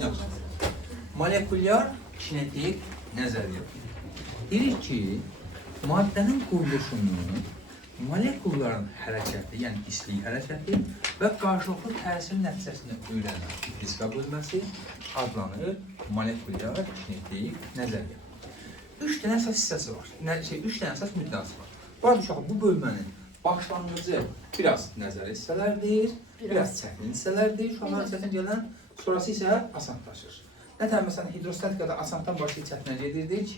Yaxşı. Molekulyar kinetik nəzəriyyə. Deyirik ki, maddənin quruluşunu molekulların hərəkəti, yəni islik hərəkəti və qarşılıqlı təsir nəticəsində öyrənən fiziqa bölməsi adlanır molekulyar kinetik nəzəriyyə. 3 dənə əsas hissəsi var. 3 dənə əsas müddəası var. Bu arada uşaq, bu bölmənin başlanğıcı biraz nəzəri hissələrdir, biraz çətin hissələrdir. Uşaqların çətin gələn, sonrası isə asanlaşır. Nətər, məsələn, hidrostatikada asandan başlayıb çətinə gedirdik.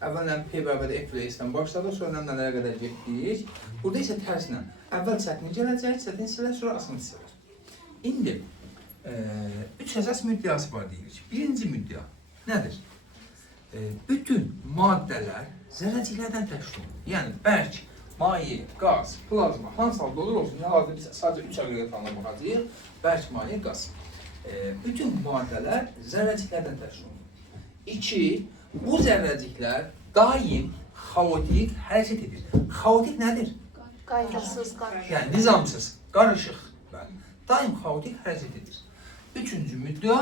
Əvvələn P bərabər F ilə S-dən başladıq, sonra nələrə qədər getdik. Burada isə tərsinə, əvvəl çətin gələcək, çətin hissələr, sonra asan hissələr. İndi 3 əsas müddəası var deyirik. Birinci müddəa nədir? Bütün maddələr zərrəciklərdən təşkil olunur. Yəni, bərk, maye, qaz, plazma, hansı halda olur olsun, hal-hazırda biz sadəcə 3 aqreqatlarına baxacağıq. Bərk, maye, qaz. Bütün maddələr zərrəciklərdən təşkil olunur. 2. Bu zərrəciklər daim xaotik hərəkət edir. Xaotik nədir? Qaydasız, qarışıq. Yəni, nizamsız, qarışıq. Daim xaotik hərəkət edir. Üçüncü müddəa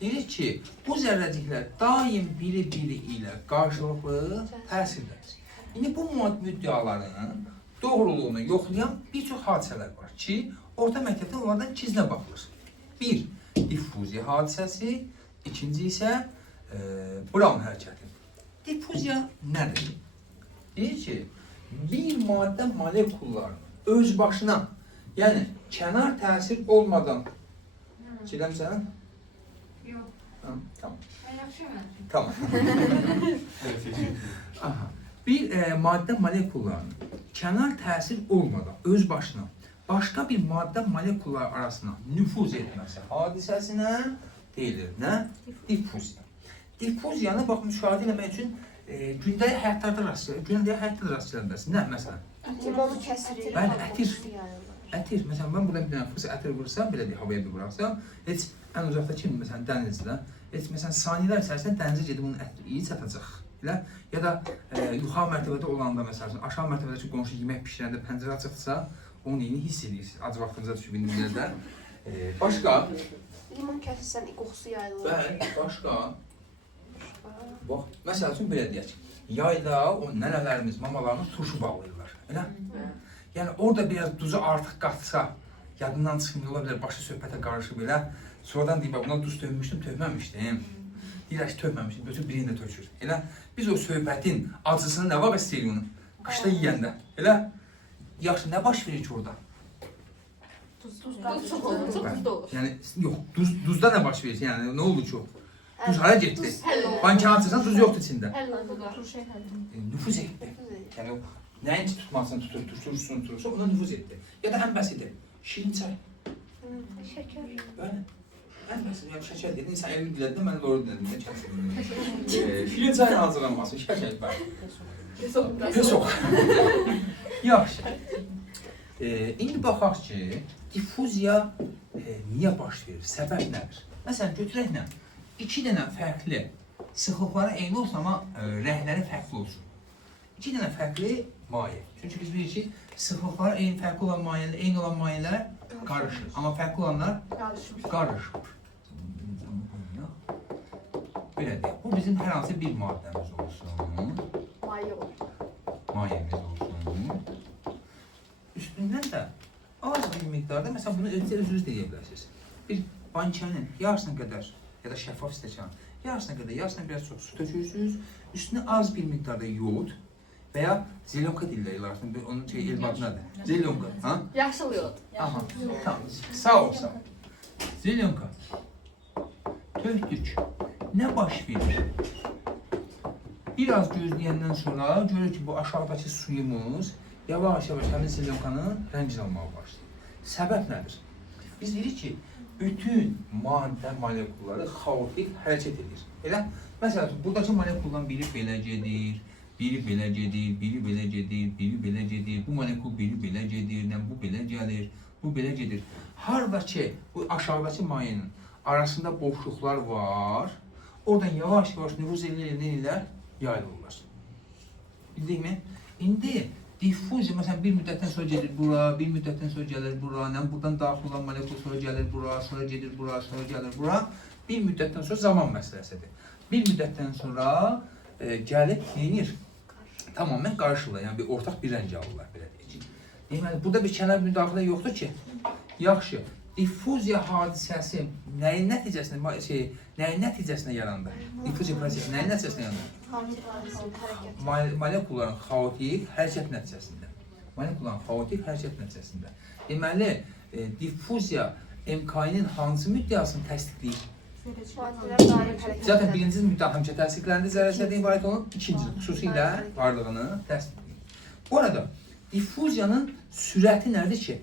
deyir ki, bu zərrəciklər daim biri-biri ilə qarşılıqlı təsirdədir. İndi bu müddəaların doğruluğunu yoxlayan bir çox hadisələr var ki, orta məktəbdə onlardan ikisinə baxılır. 1. Diffuziya hadisəsi, ikinci isə Brown hərəkəti. Diffuziya nədir? Deyir ki, bir maddə molekullarının öz başına, yəni kənar təsir olmadan Çiləmsən? Yox. Tamam. Yaxşı. Tamam. Bir maddə molekullarının kənar təsir olmadan öz başına başqa bir maddə molekullar arasına nüfuz etməsi hadisəsinə deyilir. Nə? Diffuziya. Diffuziyanı bax, müşahidə etmək üçün gündəlik həyatlarda rast gəlməsi. Nə, məsələn? Limonu kəsir. Bəli, ətir. Məsələn, mən buradan bir dənə fırs ətir vursam, belə bir havaya bir vurarsam, heç ən uzaqdakı, məsələn, dənizdə, heç, məsələn, saniyələr içərisində dənizə gedib onun ətiri çatacaq. Ya da yuxarı mərtəbədə olanda, məsələn, aşağı mərtəbədəki qonşu yemək pişirəndə pəncərə açıqdırsa, onun yeni hiss edirsiniz. Acı vaxtınıza düşüb indilərdə. Başqa? Limon kəsirsən, qoxusu yayılır. Bəli, başqa? Bax, məsəl üçün belə deyək. Yayda o nənələrimiz, mamalarımız turşu bağlayırlar. Elə? Yəni, orada biraz duzu artıq qatsa, yadından çıxmıyor, ola bilər, başı söhbətə qarışıb elə. Sonradan deyib, buna duz töhmüşdüm, töhməmişdim. Deyirlər ki, töhməmişdim, götür birini də tökür. Elə, biz o söhbətin acısını nə vaxt istəyirik onu? Qışda yiyəndə. Elə, yaxşı, nə baş verir ki orada? Duz çox olur. Yəni, yox, duzda nə baş verir? Yəni, nə olur ki o? Duz hara getdi? Bankını açırsan, duz yoxdur içində. Nüfuz etdi. Yəni, nəyin ki tutmasını tutursun, ona nüfuz etdi. Ya da ən bəsidir, şirin çay. Şəkər. Bəli. Ən bəsidir, yəni şəkər dedin, insan elmi dilədin, mən doğru dilədin. Şirin çayın hazırlanması, şəkər, bəli. Pesok. Yaxşı. İndi baxaq ki, diffuziya niyə baş verir, səbəb nədir? Məsələn, götürək nə? 2 dənə fərqli sıxlıqları eyni olsun, amma rəhləri fərqli olsun. 2 dənə fərqli maye. Çünki biz bilirik ki, sıxlıqları fərqli olan mayelər, eyni olan mayelər qarışır. Amma fərqli olanlar qarışmır. Belə deyək, bu bizim hər hansı bir maddəmiz olsun. Mayemiz olsun. Üstündən də az bir miqdarda, məsələn, bunu özünüz deyə bilərsiniz. Bir bankənin yarısına qədər ya da şəffaf stəkan, yarısına qədər, yarısına biraz çox su tökürsünüz, üstünə az bir miqdarda yod və ya zelonka dilləri aslında, onun el adı nədir? Zelonka, ha? Yaşıl yod. Aha, tamam, sağ olsan. Zelonka. Tökdük. Nə baş verir? Biraz gözləyəndən sonra görür ki, bu aşağıdakı suyumuz yavaş-yavaş həmin zelonkanın rəngini almağa başlayır. Səbəb nədir? Biz deyirik ki, bütün maddə molekulları xaotik hərəkət edir. Elə, məsələn, buradakı molekuldan biri belə gedir, biri belə gedir, biri belə gedir, biri belə gedir, bu molekul biri belə gedir, bu belə gəlir, bu belə gedir. Haradakı, bu aşağıdakı mayenin arasında boşluqlar var, oradan yavaş-yavaş nüfuz edirlər, yayılırlar. Bildikmi? İndi diffuziya, məsələn, bir müddətdən sonra gedir bura, bir müddətdən sonra gəlir bura, buradan daxil olan molekul sonra gəlir bura, sonra gedir bura, sonra gəlir bura. Bir müddətdən sonra zaman məsələsidir. Bir müddətdən sonra gəlib yenir. Tamamen qarşılar, yəni bir ortaq bir rəng alırlar, belə deyək. Deməli, burada bir kənar müdaxilə yoxdur ki, yaxşı, diffuziya hadisəsi nəyin nəticəsində yarandı? Diffuziya prosesi nəyin nəticəsində yarandı? Molekulların xaotik hərəkət nəticəsində. Molekulların xaotik hərəkət nəticəsində. Deməli, diffuziya MK'nin hansı müddəasını təsdiqləyir? Zaten birinci müddəa həmişə təsdiqləndi, zərərçədən ibarət olan, ikinci xüsusilə varlığını təsdiqləyir. Bu arada, diffuziyanın sürəti nədir ki?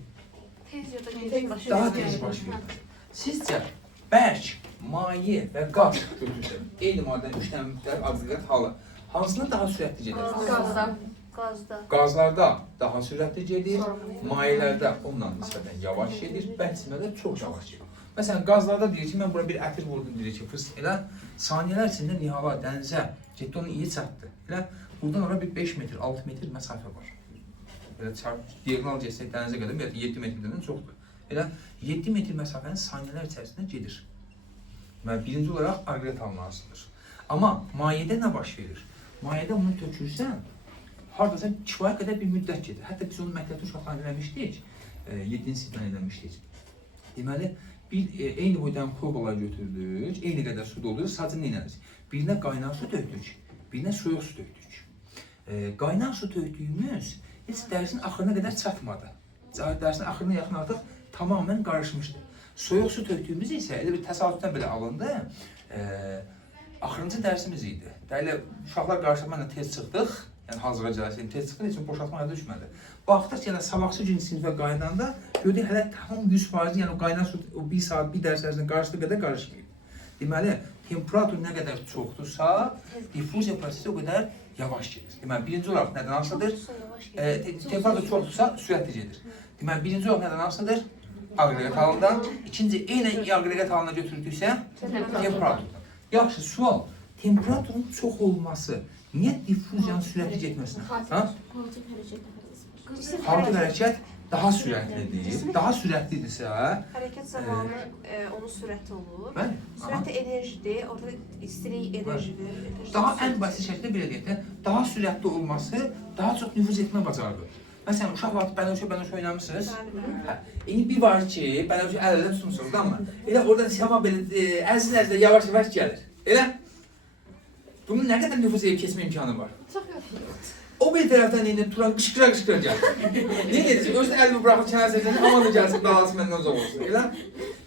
Daha tez baş verir. Sizcə, bərk, maye və qaz götürsək, eyni maddənin 3 dənə müxtəlif aqreqat halı hansına daha sürətli gedir? Qazlarda daha sürətli gedir, mayelərdə ondan nisbətən yavaş gedir, bərksimlərdə çox yavaş gedir. Məsələn, qazlarda deyir ki, mən bura bir ətir vurdum, deyir ki, fıst elə, saniyələr içində nihala, dənizə, getdi onu iyi çatdı. Elə, buradan ora bir 5 metr, 6 metr məsafə var. Elə, diagonal geçsək dənizə qədər, belə 7 metrdən çoxdur. Elə, 7 metr məsafənin saniyələr içərisində gedir. Və birinci olaraq aqreqat halına asılır. Amma mayedə nə baş verir? Mayedə onu tökürsən, haradasa kifayət qədər bir müddət gedir. Hətta biz onu məktəbdə uşaqlarla eləmişdik, 7-ci sinifdən eləmişdik. Deməli, eyni boydan probalar götürdük, eyni qədər su dolduruq, sadəcə nə elədik? Birinə qaynaq su tökdük, birinə soyuq su tökdük. Qaynaq su tökdüyümüz heç dərsin axırına qədər çatmadı. Dərsin axırına yaxın artıq tamamən qarışmışdı. Soyuq su tökdüyümüz isə elə bir təsadüfdən belə alındı, axırıncı dərsimiz idi. Dəqilə, uşaqlar qarşılamaqla tez çıxdıq, yəni hazıra gələsiyim, tez çıxdıq, heç boşaltma yerdə düşmədi. Baxdıq ki, sabahçı gün sinifə qaydanda, gördük hələ tam 100%, yəni o qaynaq su bir saat, bir dərs ərzində qarışdığı qədər qarışmayıb. Deməli, temperatur nə qədər çoxdursa, diffuziya prosesi o qədər yavaş gedir. Deməli, birinci olaraq nədən asılıdır? Temperatur çoxdursa, sürətli gedir. Deməli, birinci olaraq nədən asılıdır? Aqreqat halından. İkinci, eyni aqreqat halına götürdüksə, temperaturdan. Yaxşı, sual, temperaturun çox olması niyə diffuziyanın sürətli getməsinə? Xaotik hərəkət daha sürətlidir. Daha sürətlidirsə... Hərəkət zamanı onun sürəti olur. Bəli. Sürəti enerjidir, orada istilik enerjidir. Daha ən basit şəkildə belə deyək də, daha sürətli olması daha çox nüfuz etmə bacarıdır. Məsələn, uşaqlar bənövşə oynamısınız. İndi bir var ki, bənövşə əl-ələ tutmuşsunuz, amma elə orada səma belə əzil-əzil yavaş-yavaş gəlir. Elə? Bunun nə qədər nüfuz edib keçmə imkanı var? Çox yox. O bir tərəfdən indi Turan qışqıra gəlir. Nə edəcək? Özünü əlimi buraxıb kənar səkəcək, aman da gəlsin, dalası məndən uzaq olsun. Elə?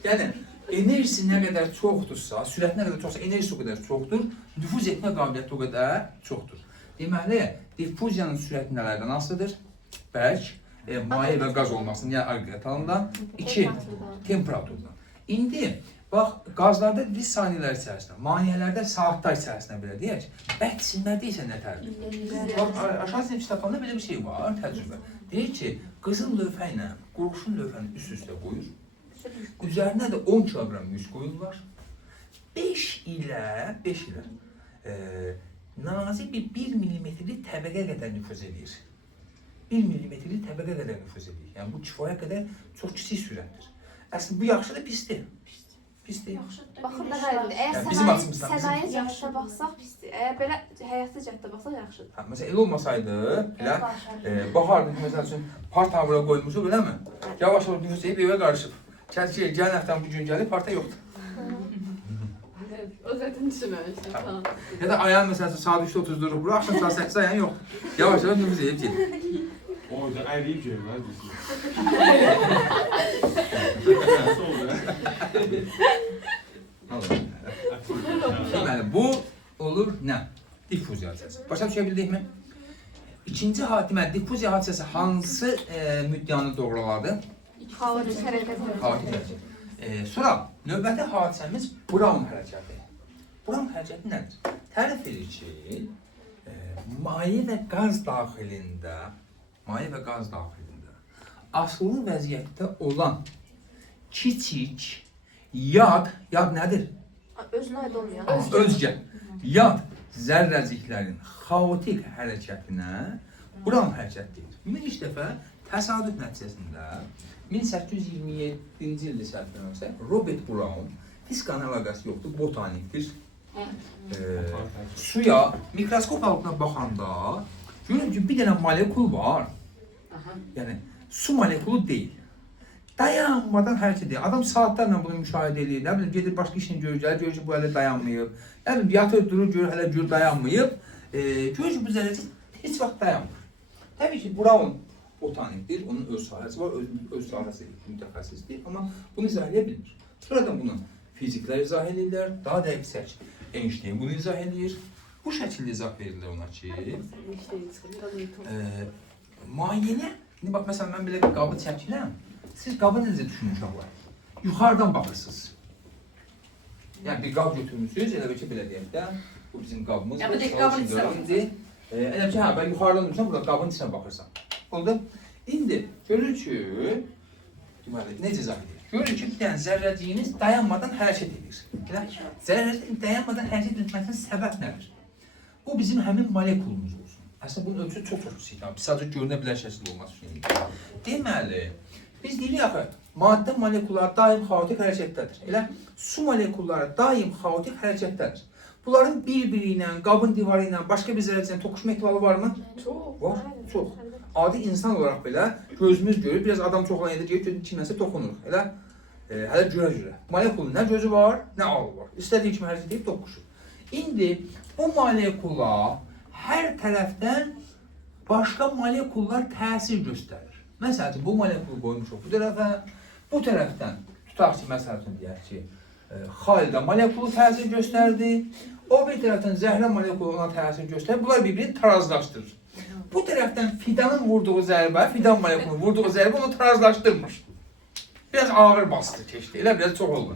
Yəni, enerjisi nə qədər çoxdursa, sürəti nə qədər çoxsa, enerjisi o qədər çoxdur, nüfuz etmə qabiliyyəti o qədər çoxdur. Deməli, diffuziyanın sürəti nələrdən asılıdır? Bərk, maye və qaz olmasının, yəni aqreqat halından. 2. Temperaturdan. İndi, bax, qazlarda biz saniyələr içərisində, maniyələrdə saatlar içərisində belə deyək, bərk silmədə isə nə tərdir? Bax, aşağı sinif kitablarında belə bir şey var, təcrübə. Deyir ki, qızıl lövhə ilə qurğuşun lövhəni üst-üstə qoyur, üzərinə də 10 kilogram yük qoyurlar, 5 ilə nazik bir 1 milimetrlik təbəqə qədər nüfuz edir. 1 milimetrlik təbəqə qədər nüfuz edir. Yəni, bu kifayət qədər çox kiçik sürətdir. Əslində, bu yaxşı da pisdir. Pisdir. Baxın da qayıdır. Əgər sənaye cəhətdə baxsaq pisdir. Əgər belə həyatda cəhətdə baxsaq yaxşıdır. Məsələn, elə olmasaydı, elə baxardın, məsəl üçün, parta bura qoymuşuq, elə mi? Yavaş-yavaş nüfuz edib evə qarışıb. Gələn həftən bu gün gəlib, parta yoxdur. O zaten düşünməmişdim. Ya da ayağın məsəl üçün saat 3:30 durub bura, axşam saat 8 ayağın yoxdur. Yavaş-yavaş nüfuz edib gedir. Orada əriyib görmez misin? Deməli, bu olur nə? Diffuziya hadisəsi. Başa düşə bildikmi? İkinci deməli, diffuziya hadisəsi hansı müddəanı doğruladı? Xaotik hərəkət. Xaotik hərəkət. Sonra növbəti hadisəmiz Brown hərəkəti. Brown hərəkəti nədir? Tərif edir ki, maye və qaz daxilində asılı vəziyyətdə olan kiçik yad nədir? Özünə aid olmayan. Özgə. Yad zərrəciklərin xaotik hərəkətinə Brown hərəkət deyilir. Bunu ilk dəfə təsadüf nəticəsində 1827-ci ildə səhv etmirəmsə, Robert Brown Fizikanın əlaqəsi yoxdur, botanikdir. Suya mikroskop altına baxanda görürüm ki, bir dənə molekul var. Yəni, su molekulu deyil. Dayanmadan hərəkət edir. Adam saatlarla bunu müşahidə edir. Nə bilim, gedir başqa işini görür ki, bu hələ dayanmayıb. Nə bilim, yatır, durur, görür, hələ görür, dayanmayıb. Görür ki, bu zərrəcik heç vaxt dayanmır. Təbii ki, Brown botanikdir, onun öz sahəsi var, öz sahəsi mütəxəssisdir, amma bunu izah edə bilmir. Sonradan bunu fiziklər izah edirlər, daha dəqiq Einstein bunu izah edir. Bu şəkildə izah verirlər ona ki, müayinə, indi bax, məsələn, mən belə bir qabı çəkirəm, siz qabı necə düşünün uşaqlar? Yuxarıdan baxırsınız. Yəni, bir qab götürmüsünüz, elə bir ki, belə deyək də, bu bizim qabımız, bu qabın içində. Elə ki, mən yuxarıdan durursan, burada qabın içinə baxırsan. Oldu? İndi görür ki, necə izah edir? Görür ki, bir dənə zərrəciyiniz dayanmadan hərəkət edir. Zərrəciyinin dayanmadan hərəkət etməsinin səbəb nədir? Bu bizim həmin molekulumuz olsun. Əslində, bunun ölçüsü çox xüsusidir. Biz sadəcə görünə bilən şəkildə olması üçün. Deməli, biz deyirik axı, maddə molekulları daim xaotik hərəkətdədir. Elə su molekulları daim xaotik hərəkətdədir. Bunların bir-biri ilə, qabın divarı ilə, başqa bir zərrəciylə toqquşma ehtimalı varmı? Çox. Var, çox. Adi insan olaraq belə gözümüz görür, biraz adam çox olan yerdə görür, kiməsə toxunuruq. Elə hələ görə-görə. Molekulun nə gözü var, nə alı var. İstədiyi kimi hərəkət edib toqquşur. İndi bu molekula hər tərəfdən başqa molekullar təsir göstərir. Məsələn, bu molekulu qoymuşuq bu tərəfə, bu tərəfdən tutaq ki, məsələn, deyək ki, xalida molekulu təsir göstərdi, o bir tərəfdən zəhlə molekulu ona təsir göstərir, bunlar bir-birini tarazlaşdırır. Bu tərəfdən fidanın vurduğu zərbə, fidan molekulunun vurduğu zərbə onu tarazlaşdırmır. Biraz ağır bastı, keçdi, elə biraz çox oldu.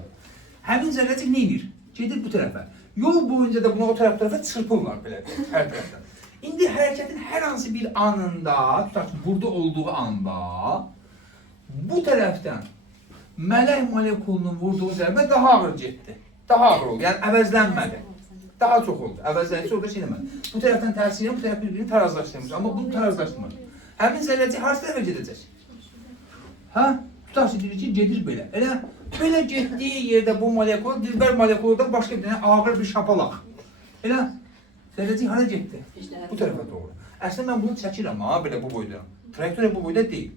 Həmin zərrəcik nə edir? Gedir bu tərəfə. Yol boyunca da bunu o tərəfə çırpırlar belə, hər tərəfdən. İndi hərəkətin hər hansı bir anında, tutaq ki, burada olduğu anda, bu tərəfdən mələk molekulunun vurduğu zərbə daha ağır getdi. Daha ağır oldu, yəni əvəzlənmədi. Daha çox oldu, əvəzlənirsə orada şey demədi. Bu tərəfdən təsirlə bu tərəf bir-birini tarazlaşdırmış, amma bunu tarazlaşdırmır. Həmin zərrəcik hansı tərəfə gedəcək? Hə? Tutaq ki, deyir ki, gedir belə. Elə belə getdiyi yerdə bu molekul, dilbər molekuludan başqa bir dənə ağır bir şapalaq. Elə zərrəcik hara getdi? Bu tərəfə doğru. Əslində mən bunu çəkirəm, ha, belə bu boyda. Trayektoriya bu boyda deyil.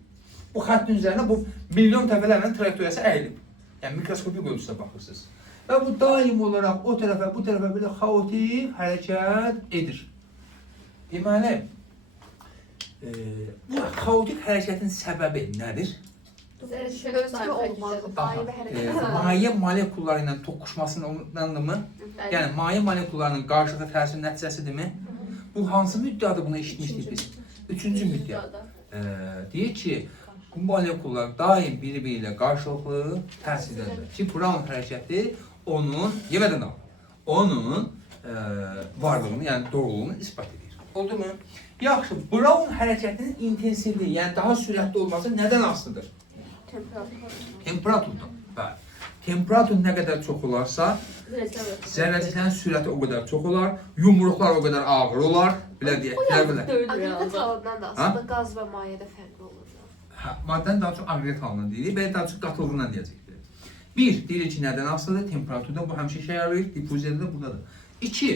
Bu xəttin üzərinə bu milyon təfələrlə trayektoriyası əyilib. Yəni mikroskopik ölçüdə baxırsınız. Və bu daim olaraq o tərəfə, bu tərəfə belə xaotik hərəkət edir. Deməli, bu xaotik hərəkətin səbəbi nədir? Özgü olmalı, daimi hərəkət. Maye molekulları ilə toqquşmasındanmı? Yəni, maye molekullarının qarşılıqlı təsir nəticəsidirmi? Bu hansı müddədə bunu eşitmişdik biz? Üçüncü müddət. Deyir ki, bu molekullar daim biri-biri ilə qarşılıqlı təsirdədir. Ki, Brown hərəkəti onun, yemədən al, onun varlığını, yəni doğruluğunu ispat edir. Oldu mu? Yaxşı, Brown hərəkətinin intensivliyi, yəni daha sürətli olması nədən asılıdır? Temperaturdan. Bəli. Temperatur nə qədər çox olarsa, zərrəciklərin sürəti o qədər çox olar, yumruqlar o qədər ağır olar, belə deyək, belə. Aqreqat halından da aslında qaz və mayədə fərqli olur. Maddənin daha çox aqreqat halından deyirik, belə daha çox qatılığından deyəcəkdir. Bir, deyirik ki, nədən asılıdır? Temperaturdan, bu həmişə işə yarayır, difuziyada da buradadır. İki,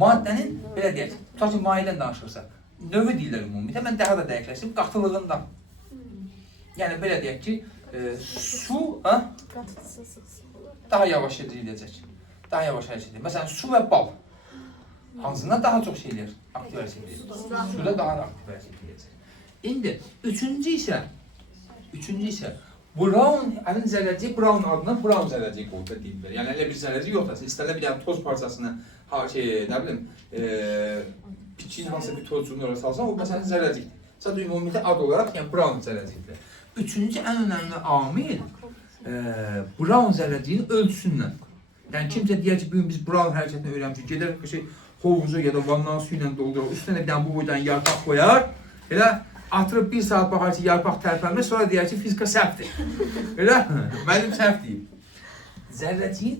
maddənin, belə deyək, tutaq ki, mayədən danışırsa, növü deyirlər ümumiyyətlə, mən daha da dəqiqləşdim, qatılığından. Yəni, belə deyək ki, su daha yavaş ediləcək. Daha yavaş hərəkət edir. Məsələn, su və bal hansından daha çox şeylər aktiv hərəkət edir? Suda daha aktiv hərəkət edəcək. İndi, üçüncü isə Brown, həmin zərrəcik Brown adına Brown zərrəcik qoyub deyirlər. Yəni, elə bir zərrəcik yoxdur. İstələ bir dənə toz parçasını, nə bilim, piçin hansısa bir tozcuğunu oraya salsan, o məsələn zərrəcikdir. Sadəcə ümumiyyətlə ad olaraq, yəni Brown zərrəcikdir. Üçüncü ən önəmli amil Brown zərrəciyinin ölçüsündən. Yəni kimsə deyər ki, bugün biz Brown hərəkətini öyrənmişik, gedər ki, hovuzu ya da vannan suyu ilə doldurur, üstünə bir dənə bu boydan yarpaq qoyar, elə atırıb bir saat baxar ki, yarpaq tərpənmir, sonra deyər ki, fizika səhvdir. Elə, mənim səhv deyim. Zərrəciyin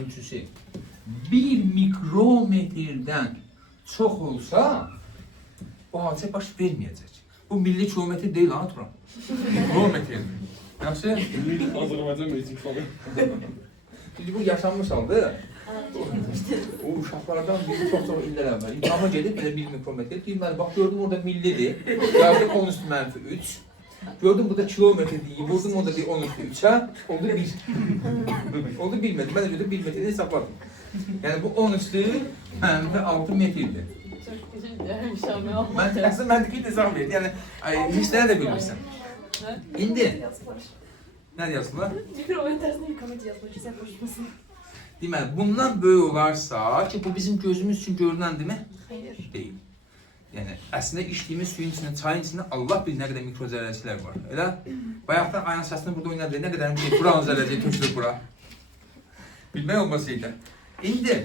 ölçüsü 1 mikrometrdən çox olsa, bu hadisə baş verməyəcək. Bu milli kilometr deyil, ha, Turan. Mikrometrdir. Yaxşı? Azərbaycan meytin falan. Çünki bu yaşanmış haldır. O uşaqlardan biri çox illər əvvəl imtihana gedib belə 1 mikrometr deyir, mən bax gördüm orada millidir, yazdım 10 üstü mənfi 3, gördüm burada kilometr deyib, vurdum orada bir 10 üstü 3'ə, oldu 1. Oldu 1 metr, mən də gördüm 1 metrini hesapladım. Yəni bu 10 üstü mənfi 6 metrdir. Mən əslində məntiqi hesab edir, yəni hissləri də bilmirsən. İndi, nə yazdılar? Deməli, bundan böyük olarsa ki, bu bizim gözümüz üçün görünəndir mi? Hayır. Deyil. Yəni, əslində içdiyimiz suyun içində, çayın içində Allah bilir nə qədər mikrozərrəciklər var. Elə, bayaqdan ayın səsini burada oynadı, nə qədər buranın zərrəciyi tökülür bura. Bilmək olmasıydı. İndi,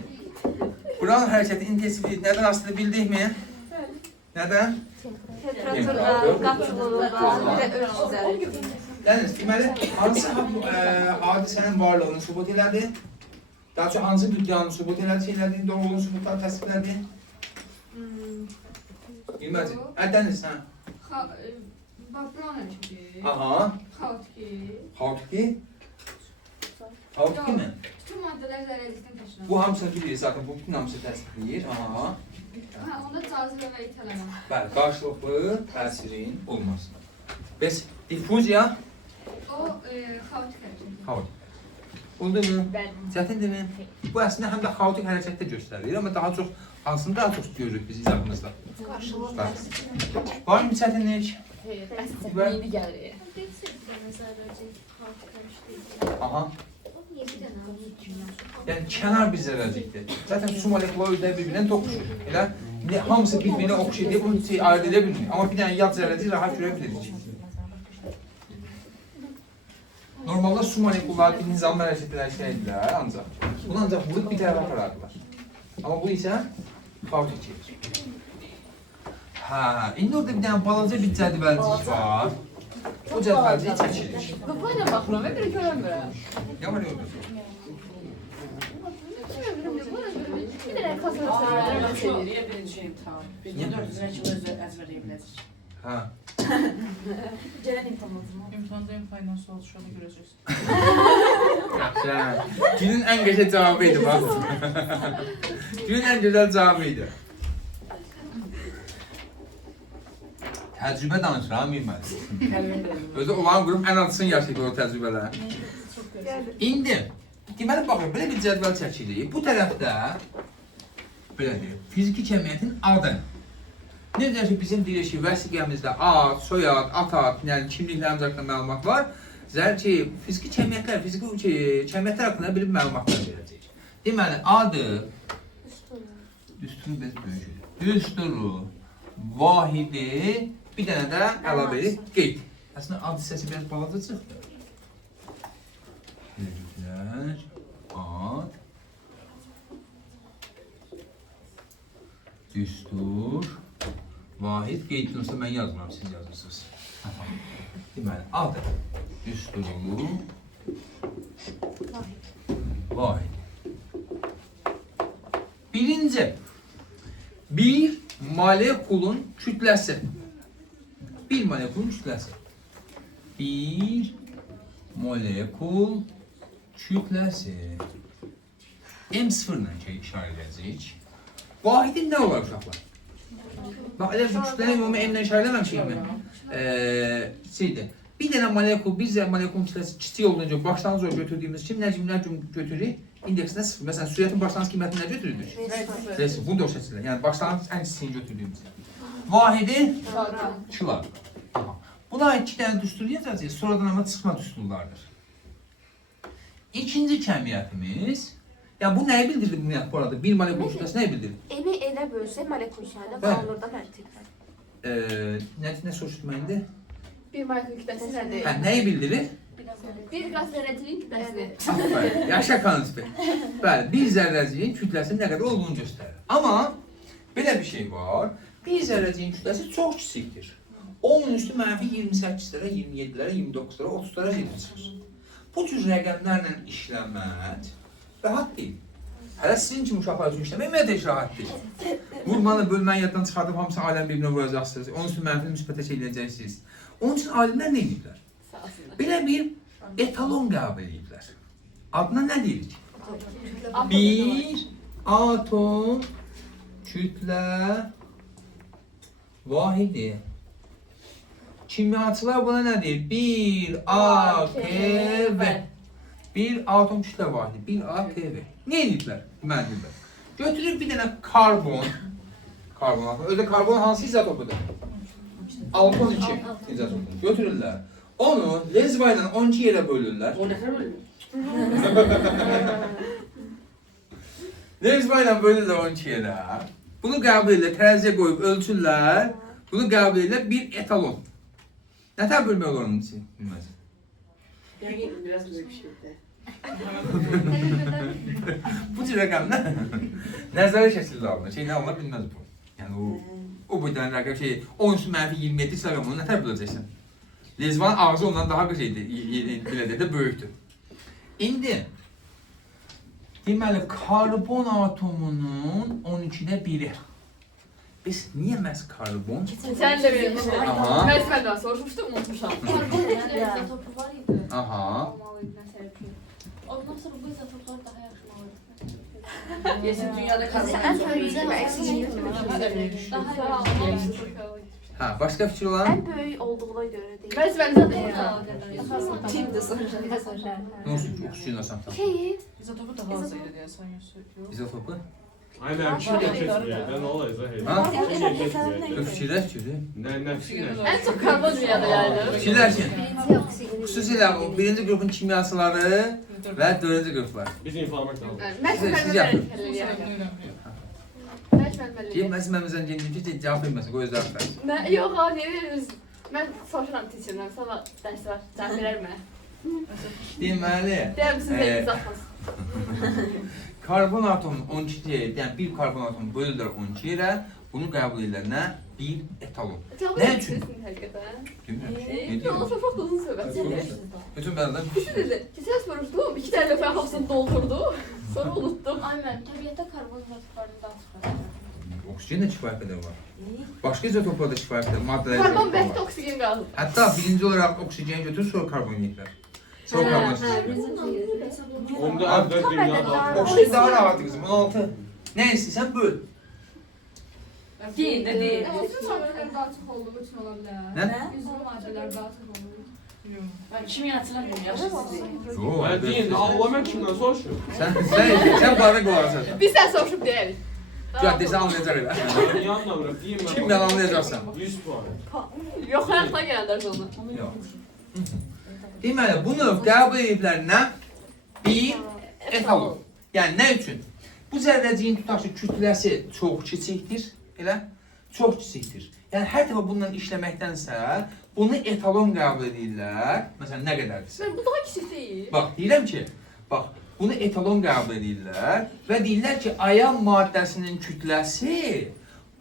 buranın hərəkəti intensivliyi nədən aslında bildik mi? Nədən? Temperaturdan, qatılılıqdan, bir də ölçü zərrəciyi. Yəni, deməli, hansı hadisənin varlığını sübut elədi? Daha çox hansı dünyanın sübut elədi şeylədi, doğruluğun sübutları təsbit elədi? Bilməcək. Ədəniz, hə? Buran ölçüdür. Aha. Xaotiki. Xaotiki? Xaotiki mi? Bütün maddələr zərrəcikdən təşkil olunur. Bu hamısını bilirik zaten, bu bütün hamısı təsbitləyir. Aha. Onda cazibə və itələmə. Bəli, qarşılıqlı təsirin olması. Bəs diffuziya? O xaotik hərəkət. Xaotik. Oldu mu? Çətindir mi? Bu əslində həm də xaotik hərəkətdə göstərir, amma daha çox, hansını daha çox görürük biz izahımızda? Qarşılıqlı. Var mı çətinlik? Hayır, əslində yeni gəlir. Aha. Yəni kənar bir zərrəcikdir. Zaten su molekülləri özləri bir-birindən toxuşur. Elə hamısı bir-birinə oxşayır deyə bunu ayırt edə bilmirik. Amma bir dənə yad zərrəcik rahat görə bilirik. Normalda su molekülləri bir nizam hərəkətlər şeydirlər ancaq. Bunu ancaq vurub bir tərəfə aparardılar. Amma bu isə xaotik çevir. Hə, indi orada bir dənə balaca bir cədvəlcik var. O cədvəlciyi çəkilir. Bu ilə baxıram və bir görmürəm. Nə var orada? Bir dənə kasasına Çeviriyə birinci imtahan. Birinci dördüncü kimi özü əzbərləyə biləcək. Hə. gələn imtahanımız. İmtahanda imtahandan sual düşəni görəcəksiniz. Yaxşı. Günün ən qəşəng cavabı idi bax. Günün ən gözəl cavabı idi. Təcrübə danışıram, bilmədim. Özü olan qrup ən acısını yaşayıb o təcrübələr. İndi, deməli baxın, belə bir cədvəl çəkilir. Bu tərəfdə, belə deyir, fiziki cəmiyyətin adı. Necə ki, bizim deyirik ki, vəsiqəmizdə ad, soyad, ata, yəni kimliklərimiz haqqında məlumat var. Zəl ki, fiziki cəmiyyətlər, fiziki cəmiyyətlər haqqında bir məlumatlar verəcək. Deməli, adı, düsturu bez böyükdür. Düsturu, vahidi, bir dənə də əlavəli qeyd. Əslində, ad hissəsi biraz balaca çıxdır. Düzlər, ad, düstur, vahid qeyd olsa mən yazmıram, siz yazırsınız. Deməli, adı, düsturu, vahid. Birinci, bir molekulun kütləsi. Bir molekulun kütləsi. Bir molekul kütləsi. M0 ilə işarə edəcəyik. Vahidin nə olar uşaqlar? Bax, elə şu kütlənin yomu M ilə işarə eləməmişik mi? Şeydir. Bir dənə molekul, biz molekulun kütləsi kiçik olduğunca başlanğıc olaraq götürdüyümüz kimi nə götürürük? İndeksində 0. Məsələn, sürətin başlanğıc qiymətini nə götürürük? Rəsm. Bunu da o şəkildə. Yəni başlanğıc ən kiçiyini götürdüyümüz. Vahidi kiloqram. Buna 2 dənə düstur yazacağıq. Sonradan amma çıxma düsturlardır. İkinci kəmiyyətimiz, yəni bu nəyi bildirir bu arada? Bir molekul kütləsi nəyi bildirir? Emi elə bölsə molekul sayını qalınır da məntiqlə. Nə soruşdum mən indi? Bir molekul kütləsi nədir? Hə, nəyi bildirir? Bir qaz zərrəciyinin kütləsini. Aferin, yaşa konspekt. Bəli, bir zərrəciyin kütləsinin nə qədər olduğunu göstərir. Amma belə bir şey var. Bir zərrəciyin kütləsi çox kiçikdir. Onun üstü mənfi 28-lərə, 27-lərə, 29-lərə, 30-lara gedib çıxır. Bu cür rəqəmlərlə işləmək rahat deyil. Hələ sizin kimi uşaqlar üçün işləmək ümumiyyətlə heç rahat deyil. Vurmanı, bölməni yaddan çıxardıb hamısını aləm bir-birinə vuracaqsınız. Onun üstü mənfi müsbətə şey edəcəksiniz. Onun üçün alimlər nə ediblər? aslında. Belə bir etalon qəbul ediblər. Adına nə deyirik? Bir atom kütlə vahidi. Kimyaçılar buna nə deyir? Bir AKV. Bir atom kütlə vahidi. Bir AKV. Nə ediblər? Deməli deyiblər. Götürüb bir dənə karbon. Karbon atom. Özdə karbon hansı izotopudur? Alkon 2 izotopudur. Götürürlər. Onu lezva ilə 12 yerə bölürlər. O nəfər bölür. Lezva ilə bölürlər 12 yerə. Bunu qəbul edirlər, tərəziyə qoyub ölçürlər. Bunu qəbul edirlər bir etalon. Nə tər bölmək olur onun için? Bilməz. Yani biraz böyle bir şey de. Bu cür rəqəmlər nəzəri şəkildə alınır. Şey nə alınır bilməz bu. Yəni o boydan rəqəm şey 10 üstü mənfi 27 rəqəmini nə tər biləcəksən? Lezvanın ağzı ondan daha bir şeydir, belə də böyükdür. İndi deməli karbon atomunun 12-də biri. Biz niyə məhz karbon? Sen de bilmiştin. Aha. Ben senden sormuştum, unutmuşam. İzotopu var idi. Aha. Olmalıydı məsəl üçün. Ondan sonra bu izotoplar daha yaxşı olmalıydı. Yesin dünyada kalsın. En böyüğü ve eksiği Daha Ha, başqa fikir olan? en böyük olduğuna göre değil. Ben senden de Timde sonra. Ne olsun ki, oksijen asam tamam. Şey, İzotopu daha az diye sanıyorsun. İzotopu? Aynen, kim geçmiyor? Ben olayız ha. Ha? Kim geçmiyor? Fikirlər ki, Ne fikirler? En çok karbon dünyada yani. fikirlər ki, birinci oksijen. xüsusilə o birinci qrupun kimyaçıları və dördüncü qruplar. Biz informak lazım. Ben Siz yapın. Deyim, mən məmizən gençlik ki, cavab verməsin, qoy özləri axtarın. Yok ha ne veririz? Ben soruşuram teacher'dan sonra ders var. Cevap verer mi? Deməli, Derim siz de izahmaz. karbon atomunun 12 yəni bir karbon atomu bölürlər 12 yerə, bunu qəbul edirlər nə? Bir etalon. Ne üçün? Demirəm, ne Ne deyirəm? olsa çok uzun süre. Bütün bərədən Bir dedi. Keçen soruştum. 2 tane lafı hafızını doldurdu. Sonra unuttum. Aynen, təbiətdə karbon izotoplarını da çıxarır. oksijen də kifayət qədər var. Başqa izotoplar da kifayət qədər, maddələr Karbon izotoplar belki var. oksijen gazı. Hətta birinci olaraq oksijeni götür, sonra karbon yedilər. Sonra karbon yedilər. Onda evvel dünyada Oksijen daha rahat kızım, 16. Ne istəyirsən böl. Değil de değil. Üzüm maddeler daha çok olduğu için olabilir. Ne? Üzüm maddeler daha çok olduğu için. Ben kimi hatırlamıyorum. Yaşlı sizi. Yo, Ben değil de Allah'ım kimden soruşuyor? Sen bardak olarsan. Biz sen soruşup değil. Ya desən anlayacaq elə. Niye anlamıyorum? Diyeyim ben. Kimdən anlayacaqsan? 100 puan. Yok hayatına gelen ders onu. Yox. Deməli, bunu qəbul ediblər nə? Bir etalon. Yəni nə üçün? Bu zərrəciyin tutaq ki, kütləsi çox kiçikdir, elə? Çox kiçikdir. Yəni hər dəfə bununla işləməkdənsə, bunu etalon qəbul edirlər. Məsələn, nə qədərdirsə. Ben bu daha küçük değil. Bax, deyirəm ki, bax, bunu etalon qəbul edirlər və deyirlər ki, ayan maddəsinin kütləsi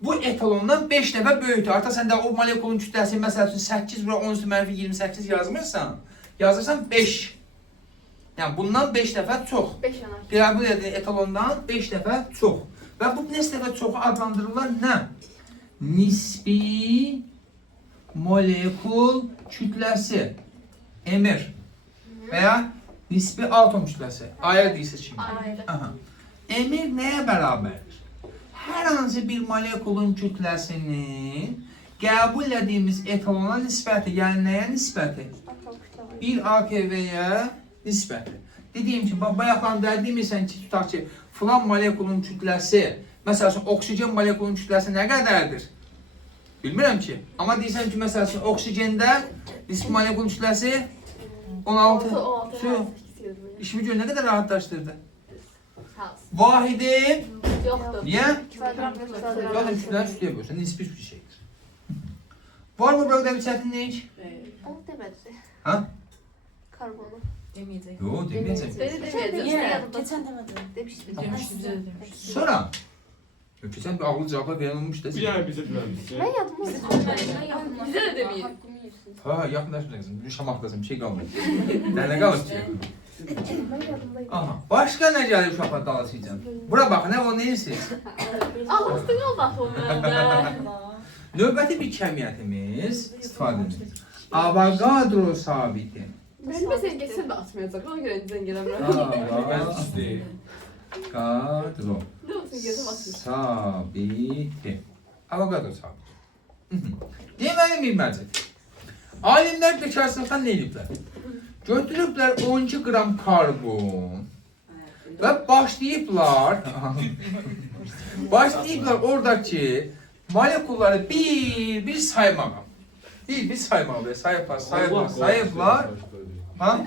bu etalondan 5 dəfə böyükdür. Artıq sən də o molekulun kütləsi, məsəl üçün 8 bura 10 üstü mənfi 28 yazmırsan, yazırsan 5. Yəni, bundan 5 dəfə çox. 5 yanar. Qəbul edilir etalondan 5 dəfə çox. Və bu neçə dəfə çoxu adlandırırlar nə? Nisbi molekul kütləsi, emir və ya nisbi atom kütləsi, ayrı deyirsiniz kimi. Aha. Emir nəyə bərabərdir? Hər hansı bir molekulun kütləsinin qəbul etdiyimiz etalona nisbəti, yəni nəyə nisbəti? Bir AKV-yə nisbəti. Dediyim ki, bayaqdan demirsən ki, tutaq ki, filan molekulun kütləsi, məsəl üçün, oksigen molekulun kütləsi nə qədərdir? Bilmirəm ki. Amma deyirsən ki, məsəl üçün, oksigende nisbi molekulun kütləsi 16. İşimi gör, nə qədər rahatlaşdırdı. Vahidi, Yoktu. niyə? Sadram Zaten kütlənin üstüyə bölsən, nisbi bir şeydir. Var mı burada bir çətinlik? O demədi. Ha? Karbonu. Demeyecek. Yo, deməyəcəm. Dedi Niye? Geçen demedi. Demiştim. Demişti bize de demişti. Sonra, geçen bir ağlı cevaplar veren olmuş da. Bir yer bize güvenmişsin. Ben yadımda Bize de demeyin. Hakkımı yersin. Ha, yaxınlaşmayacaksın. Bir şamaklasın, bir şey kalmadı. Nə qalıb ki? Ben yadımdayım. Aha, başqa nə gəlir uşaqlar dalaşıyacaq? Bura bax, nə o, neyirsiniz? Ağustun oldu onlarda. Növbəti bir kəmiyyətimiz istifadə edilir. Avogadro sabiti. Benim mesela geçsin de atmayacak. Ona göre zengin eləmirəm. Avogadro Ne olsun geçsin atmayacak. sabiti. Avogadro sabiti. Deməli bilməcək. Alimlər bekarçılıqdan nə ediblər? Götürüblər 12 qram karbon və başlayıblar oradakı molekulları bir saymağa. Bir saymağa ve sayıblar. Ha?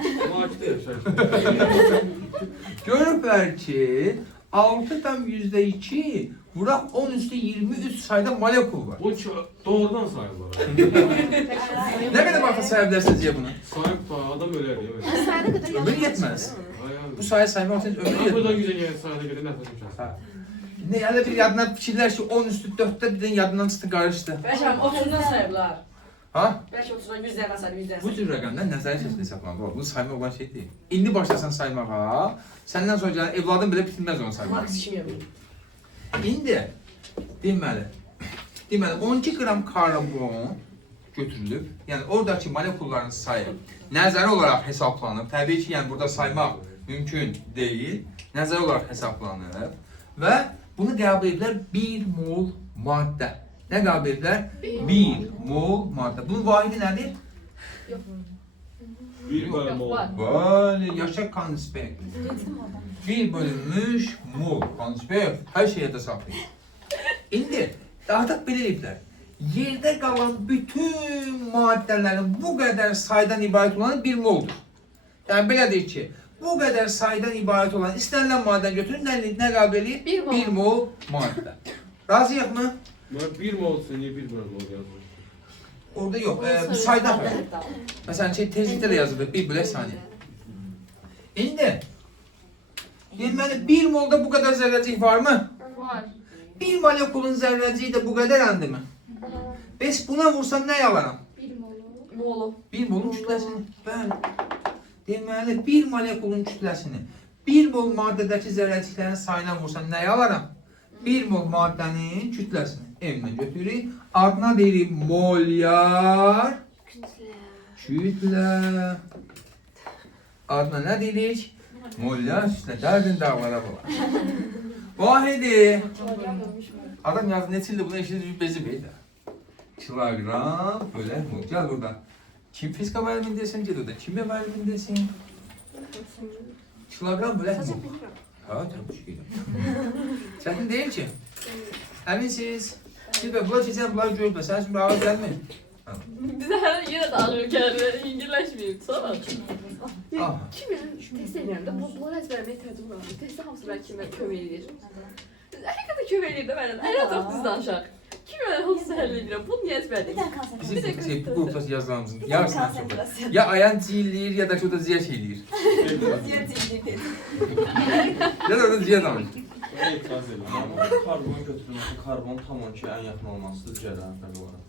Görüblər ki 6,2 vuraq 10 üstü 23 sayda molekul var. Bu doğrudan sayılır. Ne kadar vaxt saya bilərsiniz ya bunu? Sayıp da adam ölər ya. Sayına qədər Ömür yazılır. yetməz. Bu sayı saymaq üçün ömür Buradan yetməz. güzel yer sayıda göre nəfəs uçarsın. Ne yani bir yadına fikirlər ki 10 üstü 4'te birden yadından çıxdı qarışdı. Bəlkə 30-dan sayıblar. Ha? Bəlkə 30-dan 100-dən sayıb 100-dən Bu tür rəqəmlər nəzəri çəkildi hesablanır. Bu saymaq olan şey deyil. İndi başlasan saymağa, səndən sonra gələn evladın belə bitirməz onu saymağı. Max kim yapıyor? İndi deməli 12 qram karbon götürülüb. Yəni oradakı molekulların sayı nəzəri olaraq hesablanıb. Təbii ki, yəni burada saymaq mümkün deyil. Nəzəri olaraq hesablanıb və bunu qəbul ediblər 1 mol maddə. Nə qəbul ediblər? 1 mol maddə. Bunun vahidi nədir? Bir bölüm oldu. Böyle yaşa konspekt. Bir bölünmüş mol konspekt. Her şeye de saklıyor. İndi artık belirleyipler. Yerde kalan bütün maddelerin bu kadar sayıdan ibaret olan bir moldur. Yani böyle deyir ki, bu kadar sayıdan ibaret olan istenilen madden götürün ne kabul edeyim? Bir mol. 1 mol madde. Razıyıq mı? Bir mi olsun niye bir bölüm oldu yazmış. Orada yok. Bu sayda var. Mesela tezlikte de yazılır. 1 bölü saniye. İndi deməli 1 molda bu kadar zərrəcik var mı? Var. Bir molekulun zərrəciyi də bu qədər əndi mi? Bəs buna vursam nə alaram? Bir molu. Molu. 1 molun kütləsini. Bəli. Deməli 1 molekulun kütləsini 1 mol maddədəki zərrəciklərin sayına vursam nə alaram? 1 mol maddənin kütləsini elinə götürürük. Adına deyirik molyar kütlə. Adına nə deyirik? Molyar kütlə. Dərdin dağlara bula. Vahidi. Adam yazdı ne çildi buna eşit bir bezi beydi. Kilogram böler mol. Gel buradan. Kim fiska bölümündesin gel orada. Kimya bölümündesin? Kilogram böler mol. Ha tabii ki. Çətin değil ki. Əminsiz. Siz de bunlar keçən bunları görüblər. Sən üçün bir ağır gəlmir. Bize her yine de ağır geldi. İngilizleşmeyeyim sonra. Aha. Kimin test ediyorum da bunları ezberlemeye ihtiyacım var. Testi hamısı ben kime kömək edir. Her kadar kömək edir de benden. En çok biz danışaq. Kim öyle hamısı həlledirəm. Bunu niye ezberledik? Bizim bu grupta yazılarımızın yarısından çok. Ya ayan ziyilliyir ya da şurada ziya şeyliyir. Ya da orada ziya danışır. Ben etiraz edirəm. Amma karbon götürülməsi, karbon tam 12-yə ən yaxın olmasıdır cərrahətləri olaraq.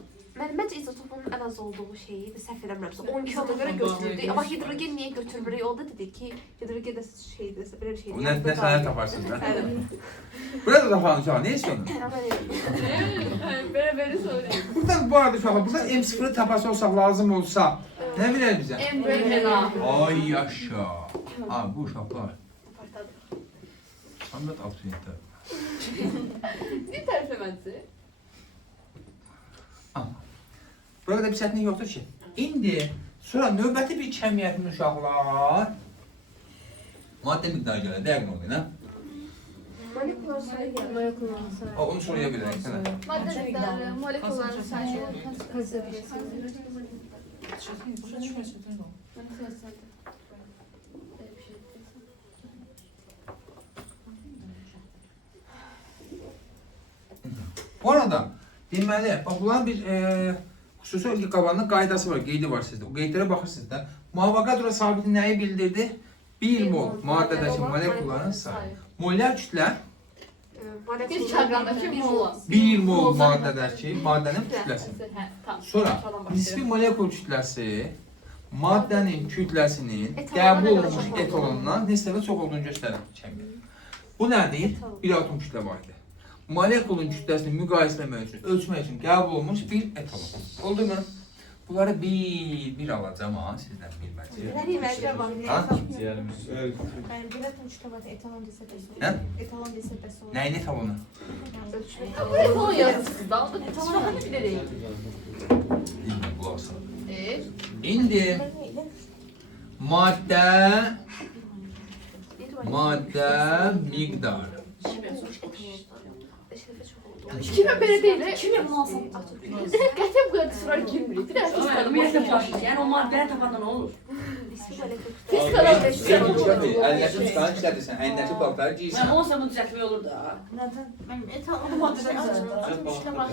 Məncə izotopun ən az olduğu şeyi də səhv eləmirəmsə 12 ona görə götürüldü. Amma hidrogen niyə götürmürük? O da dedi ki, hidrogen də şeydir, belə bir şeydir. Bu ne sənə taparsınız da. Burada da falan uşağı ne istiyorsun? Beni söyleyeyim. Buradan bu arada uşağı, buradan M0'ı taparsa olsak lazım olsa ne bilir bize? En böyle fena. Ay yaşa. Abi bu uşaklar. Sanat absüyentler. Bir tərəfləməsi. Burada bir çətinlik yoxdur ki. İndi sonra növbəti bir kəmiyyətin uşaqlar maddə miqdarı gəlir, dəqiq oldu, nə? Molekular sayı gəlir. Onu soruya bilərik sənə. Madde miktarı, moleküllerin sayısı, Bu arada deməli, bax bunların bir xüsusi ölkə qabanının qaydası var, qeydi var sizdə. O qeydlərə baxırsınız da. Avogadro sabiti nəyi bildirdi? 1 mol maddədəki molekulların sayı. Molyar kütlə Bir kiloqramdakı mola. 1 mol maddədəki maddənin kütləsi. Hə, tamam. Sonra nisbi molekul kütləsi maddənin kütləsinin qəbul olunmuş etalonundan nisbətən çox olduğunu göstərir kəmiyyət. Bu nədir? Bir atom kütlə vardır. Molekulun kütləsini müqayisə etmək üçün, ölçmək üçün qəbul olunmuş bir etalon. Oldu mu? Bunları bir alacağım ha, sizdən bilməcək. Ne diyeyim bence bak. Ha? Evet. Yani bilet uçtabat etalon dissertasyon. Ne? Etalon dissertasyon. Nəyini talonu? Bu etalon yazısız da. O da etalon bile değil. Bilmə, qulaq asın. İndi maddə miqdarı. Kime böyle değil? Kimi bunu alsam? Qətim bu qədər sıra girmir. Bir də fiz Ama bir yerde başlıyor. Yani o maddeleri tapanda ne olur? Fiz kanal Sən əllətin çıxan işlədirsən, əllətin paltarı Ben giysən. olsa bunu düzeltmeye olur da. Neden? Ben etalon maddeden uçtabat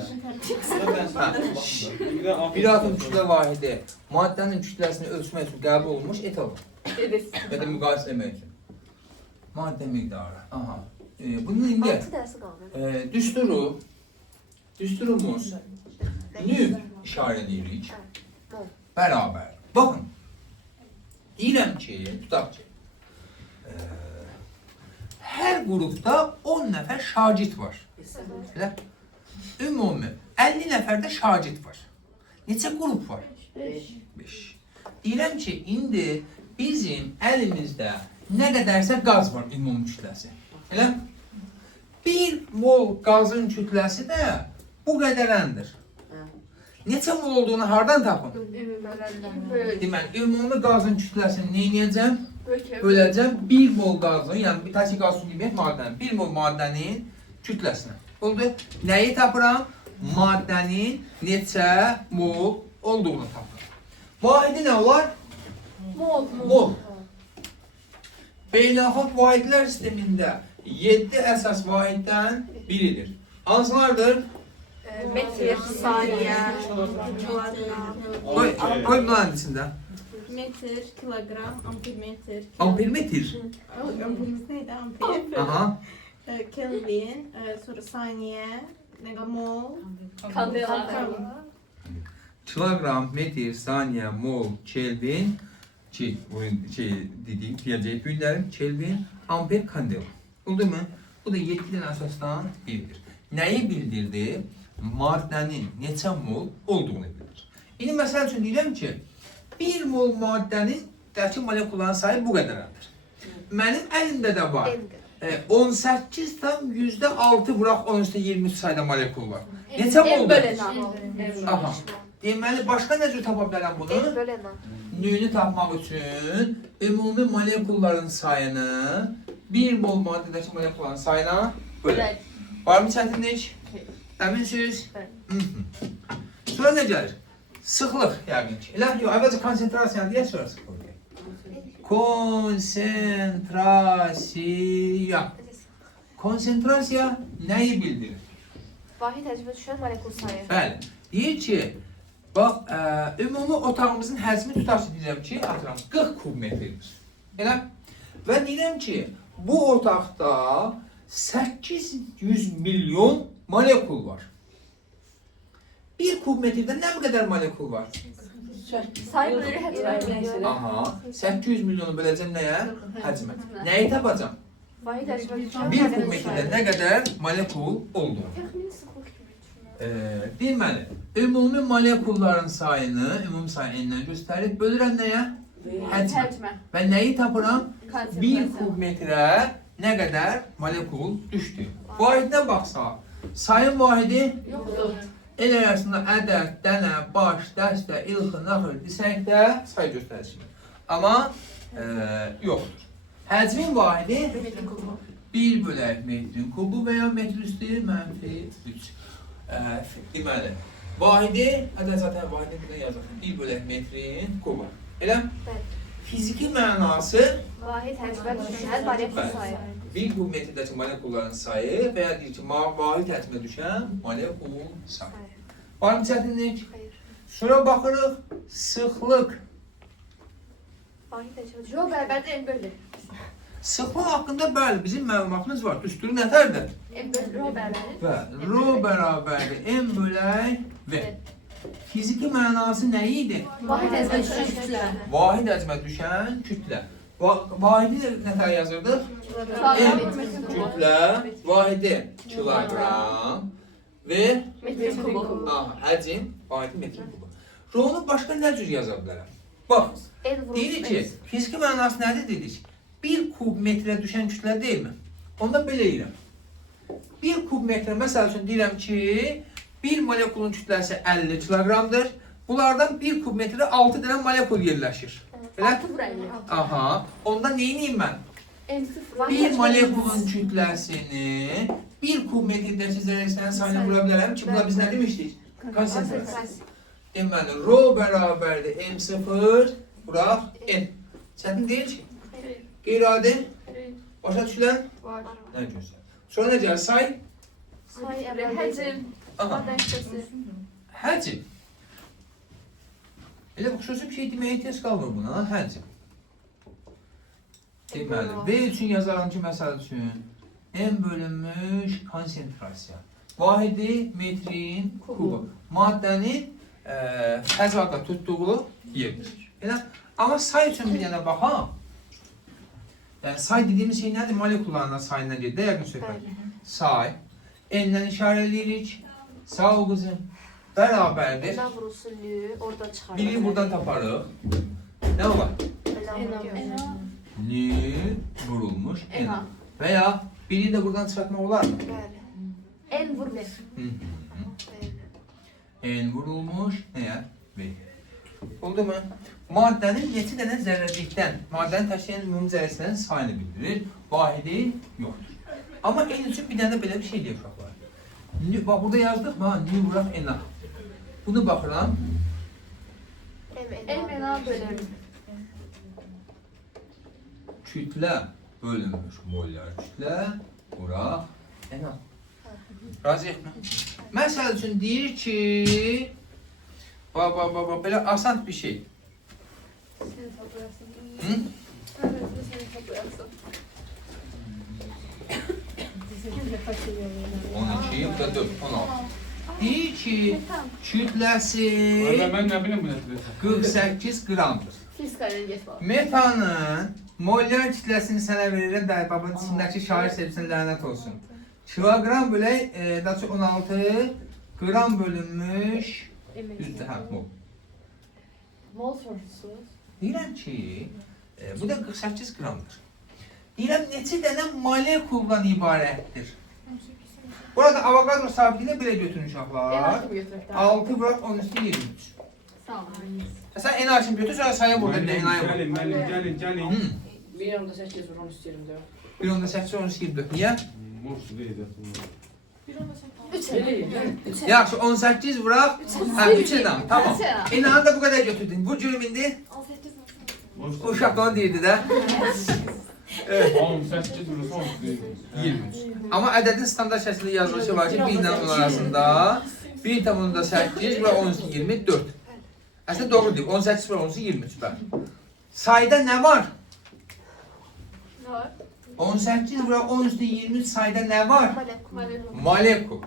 Bir atım kütlə vahidi maddənin kütləsini ölçmək üçün qəbul olunmuş etalon. Evet. Və də müqayisə etmək üçün. Maddə miqdarı. Aha. Bunun indi 6 dersi kaldı. düsturumuz nüv işarə edirik. Bərabər. Baxın. Deyirəm ki, tutaq ki, hər qrupda 10 nəfər şagird var. Elə? Ümumi 50 nəfər də şagird var. Neçə qrup var? 5. Deyirəm ki, indi bizim əlimizdə nə qədərsə qaz var ümumi kütləsi. Elə? 1 mol qazın kütləsi də bu qədərəndir. Neçə mol olduğunu hardan tapın? Deməli, ümumi qazın kütləsini nə edəcəm? Böləcəm 1 mol qazın, yəni bir təşkil qaz su kimi maddənin, 1 mol maddənin kütləsinə. Oldu? Nəyi tapıram? Maddənin neçə mol olduğunu tapıram. Vahidi nə olar? Mol. Beynəlxalq vahidlər sistemində 7 əsas vahiddən biridir. Hansılardır? Metr, saniye, Qoy bunların içində. Metr, kilogram, ampermetr. Ampermetr. Amperimiz neydi? Amper. Aha. Kelvin, sonra saniye, megamol. Kandela. Kilogram, metr, saniye, mol, kelvin, dedik, deyəcək günlərim, kelvin, amper, kandela. Oldu mu? Bu da 7 dənə əsasdan biridir. Nəyi bildirdi? Maddənin neçə mol olduğunu bildirir. İndi məsəl üçün deyirəm ki, 1 mol maddənin dəki molekulların sayı bu qədərdir. Mənim əlimdə də var. 18,6 bıraq 10-23 sayda molekul var. Neçə moldur? Aha. Deməli, başqa nə cür tapa bilərəm bunu? Nüyünü tapmaq üçün ümumi molekulların sayını 1 mol maddədəki molekulların sayına bölək. Var mı çətinlik? Əminsiniz? Sonra nə gəlir? Sıxlıq yəqin ki. Elə yox, əvvəlcə konsentrasiyanı deyək, sonra sıxlıq. Konsentrasiya. Konsentrasiya nəyi bildirir? Vahid həcmə düşən molekul sayı. Bəli. Deyir ki, bax, ümumi otağımızın həcmi tutaq ki, deyirəm ki, atıram 40 kub metrdir. Elə? Və deyirəm ki, bu otaqda 800 milyon molekul var. 1 kub metrdə nə qədər molekul var? Sayı bölü həcmə. Aha, 800 milyonu böləcəm nəyə? Həcmə. Nəyi tapacam? Vahid həcmə düşən 1 kub metrdə nə qədər molekul oldu? Deməli, ümumi molekulların sayını, ümumi sayı n-lə göstərib, bölürəm nəyə? Həcmə. Və nəyi tapıram? 1 kub metrə nə qədər molekul düşdü? Vahidinə baxsaq, sayın vahidi el arasında ədəd, dənə, baş, dəstə, ilxı, naxır desək də say göstəricidir. Amma yoxdur. Həcmin vahidi 1 bölək metrin kubu və ya metr üstü -3. Deməli, vahidi, ədəd zaten vahidi burada yazılır. 1 bölək metrin kubu. Elə? Fiziki mənası Vahid həcmə düşən molekul sayı. 1 kub metrdəki molekulların sayı və ya deyir ki, vahid həcmə düşən molekul sayı. Var mı çətinlik? Hayır. Sonra baxırıq, sıxlıq. Vahid həcmə düşən. Yox, bərabərdə en bölü. Sıxlıq haqqında bəli, bizim məlumatımız var. Düsturu nətərdir? En bölü, rho bərabərdir. Və rho bərabərdir n bölək v. Fiziki mənası nə idi? Vahid həcmə düşən kütlə. Vahid həcmə düşən kütlə. Vahidi nətər yazırdıq? N kütlə, vahidi kilogram və Metr kubu. həcm, vahidi metr kubu. Rho-nu başqa nə cür yaza bilərəm? Bax, En vurulmuş deyirik ki, fiziki mənası nədir dedik? 1 kub metrə düşən kütlə deyilmi? Onda belə deyirəm. 1 kub metrə məsəl üçün deyirəm ki, bir molekulun kütləsi 50 kiloqramdır. Bunlardan 1 kub metrdə 6 dənə molekul yerləşir. Belə? 6 vur 50. Aha. Onda neyniyim mən? M0 Bir molekulun kütləsini 1 kub metrdəki zərərlərin sayına vura bilərəm ki, buna biz nə demişdik? Konsentrasiya. Deməli, rho bərabərdir M0 vuraq N. Çətin deyil ki? Qeyri-adi. Başa düşülən? Var. Nə gözəl. Sonra nə gəlir? Say. Say Həcm. Aha. Nəticəsi. Həcm. Elə bu xüsusi bir şey deməyə ehtiyac qalmır buna, həcm. Deməli, V üçün yazarım ki, məsəl üçün M bölünmüş konsentrasiya. Vahidi metrin kubu. Maddənin fəzada tutduğu yerdir. Elə? Amma say üçün bir dənə baxaq. Yəni, say dediyimiz şey nədir? Molekullarla sayından gedir. Yəqin söhbət. Say. N-dən işarə edirik. Sağ ol qızım. Bərabərdir. N vurulsun N, oradan çıxarır. Biri buradan taparıq. Nə var? N vurulmuş N. Və ya biri də buradan çıxartmaq olar mı? Bəli. N vur 1. N vurulmuş nəyə? V. Oldu mu? Maddənin neçə dənə zərrəcikdən, maddənin təşkil edən ümumi zərrəsinin sayını bildirir. Vahidi yoxdur. Amma N üçün bir dənə belə bir şey deyir uşaqlar. Bax, burada yazdıq mı? N vuraq N-a. Bunu baxıram. M bölür. Kütlə bölünmüş molyar kütlə vuraq N-a. Razıyıq mı? Məsəl üçün deyir ki, belə asan bir şey. Seni toplayasın. Hı? Evet, seni toplayasın. 12, bu da 4, 16. Deyir ki, kütləsi Ben ne bileyim bu neticesi. 48 qramdır. Fiskalini geç bak. Metanın molyar kütləsini sənə verirəm, dəy babanın içindəki şair sevsin, lənət olsun. Kilogram bölək, daha çox 16 qram bölünmüş, düzdür, hə, mol. Mol sorusuz. Deyirəm ki, bu da 48 qramdır. Deyirəm, neçə dənə molekuldan ibarətdir? Burada Avogadro sabitliyini belə götürün uşaqlar. Enerji mi götürək? 6 bırak 10 üstü 23. Sağ olun. Sən enerjini götür, sonra sayı burada bir də enerji var. Gelin. Bir yanda 8 vur 10 isteyelim diyor. Bir onda 8, 13, 24. Niyə? Morsu değil de. 3 Yaxşı, 18 vuraq. Hə, 3 enam, tamam. Enamı da bu qədər götürdün. Bu cürüm indi bu uşaqların deyirdi də. 18 burası 10 değil. 23. Amma ədədin standart şəkildə yazılışı var ki, 1 ilə 10 arasında 1 tamamında 8 və 10 üstü 24. Əslində doğru deyib, 18 və 10 üstü 23. Bəli. Sayda nə var? Ne var? 18 və 10 üstü 23 sayda nə var? Molekul. Molekul.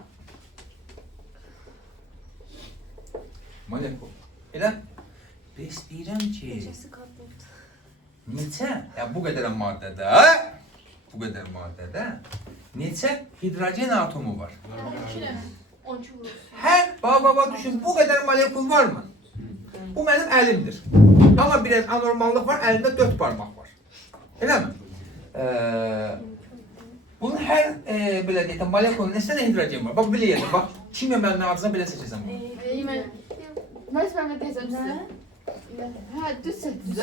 Molekul. Elə? Bəs deyirəm ki, Necəsi qadındır? neçə, yəni bu qədər maddədə neçə hidrogen atomu var? 12 vurursun. Hər, baba düşün, bu qədər molekul varmı? Bu mənim əlimdir. Amma biraz anormallıq var, əlimdə 4 barmaq var. Eləmi? Bunun hər, belə deyək, molekulun neçə dənə hidrogen var? Bax, belə yedim, bax, kimya müəllimə belə seçəcəm bunu. Mən sənə tezəm sizə. Hə, düz sətdir.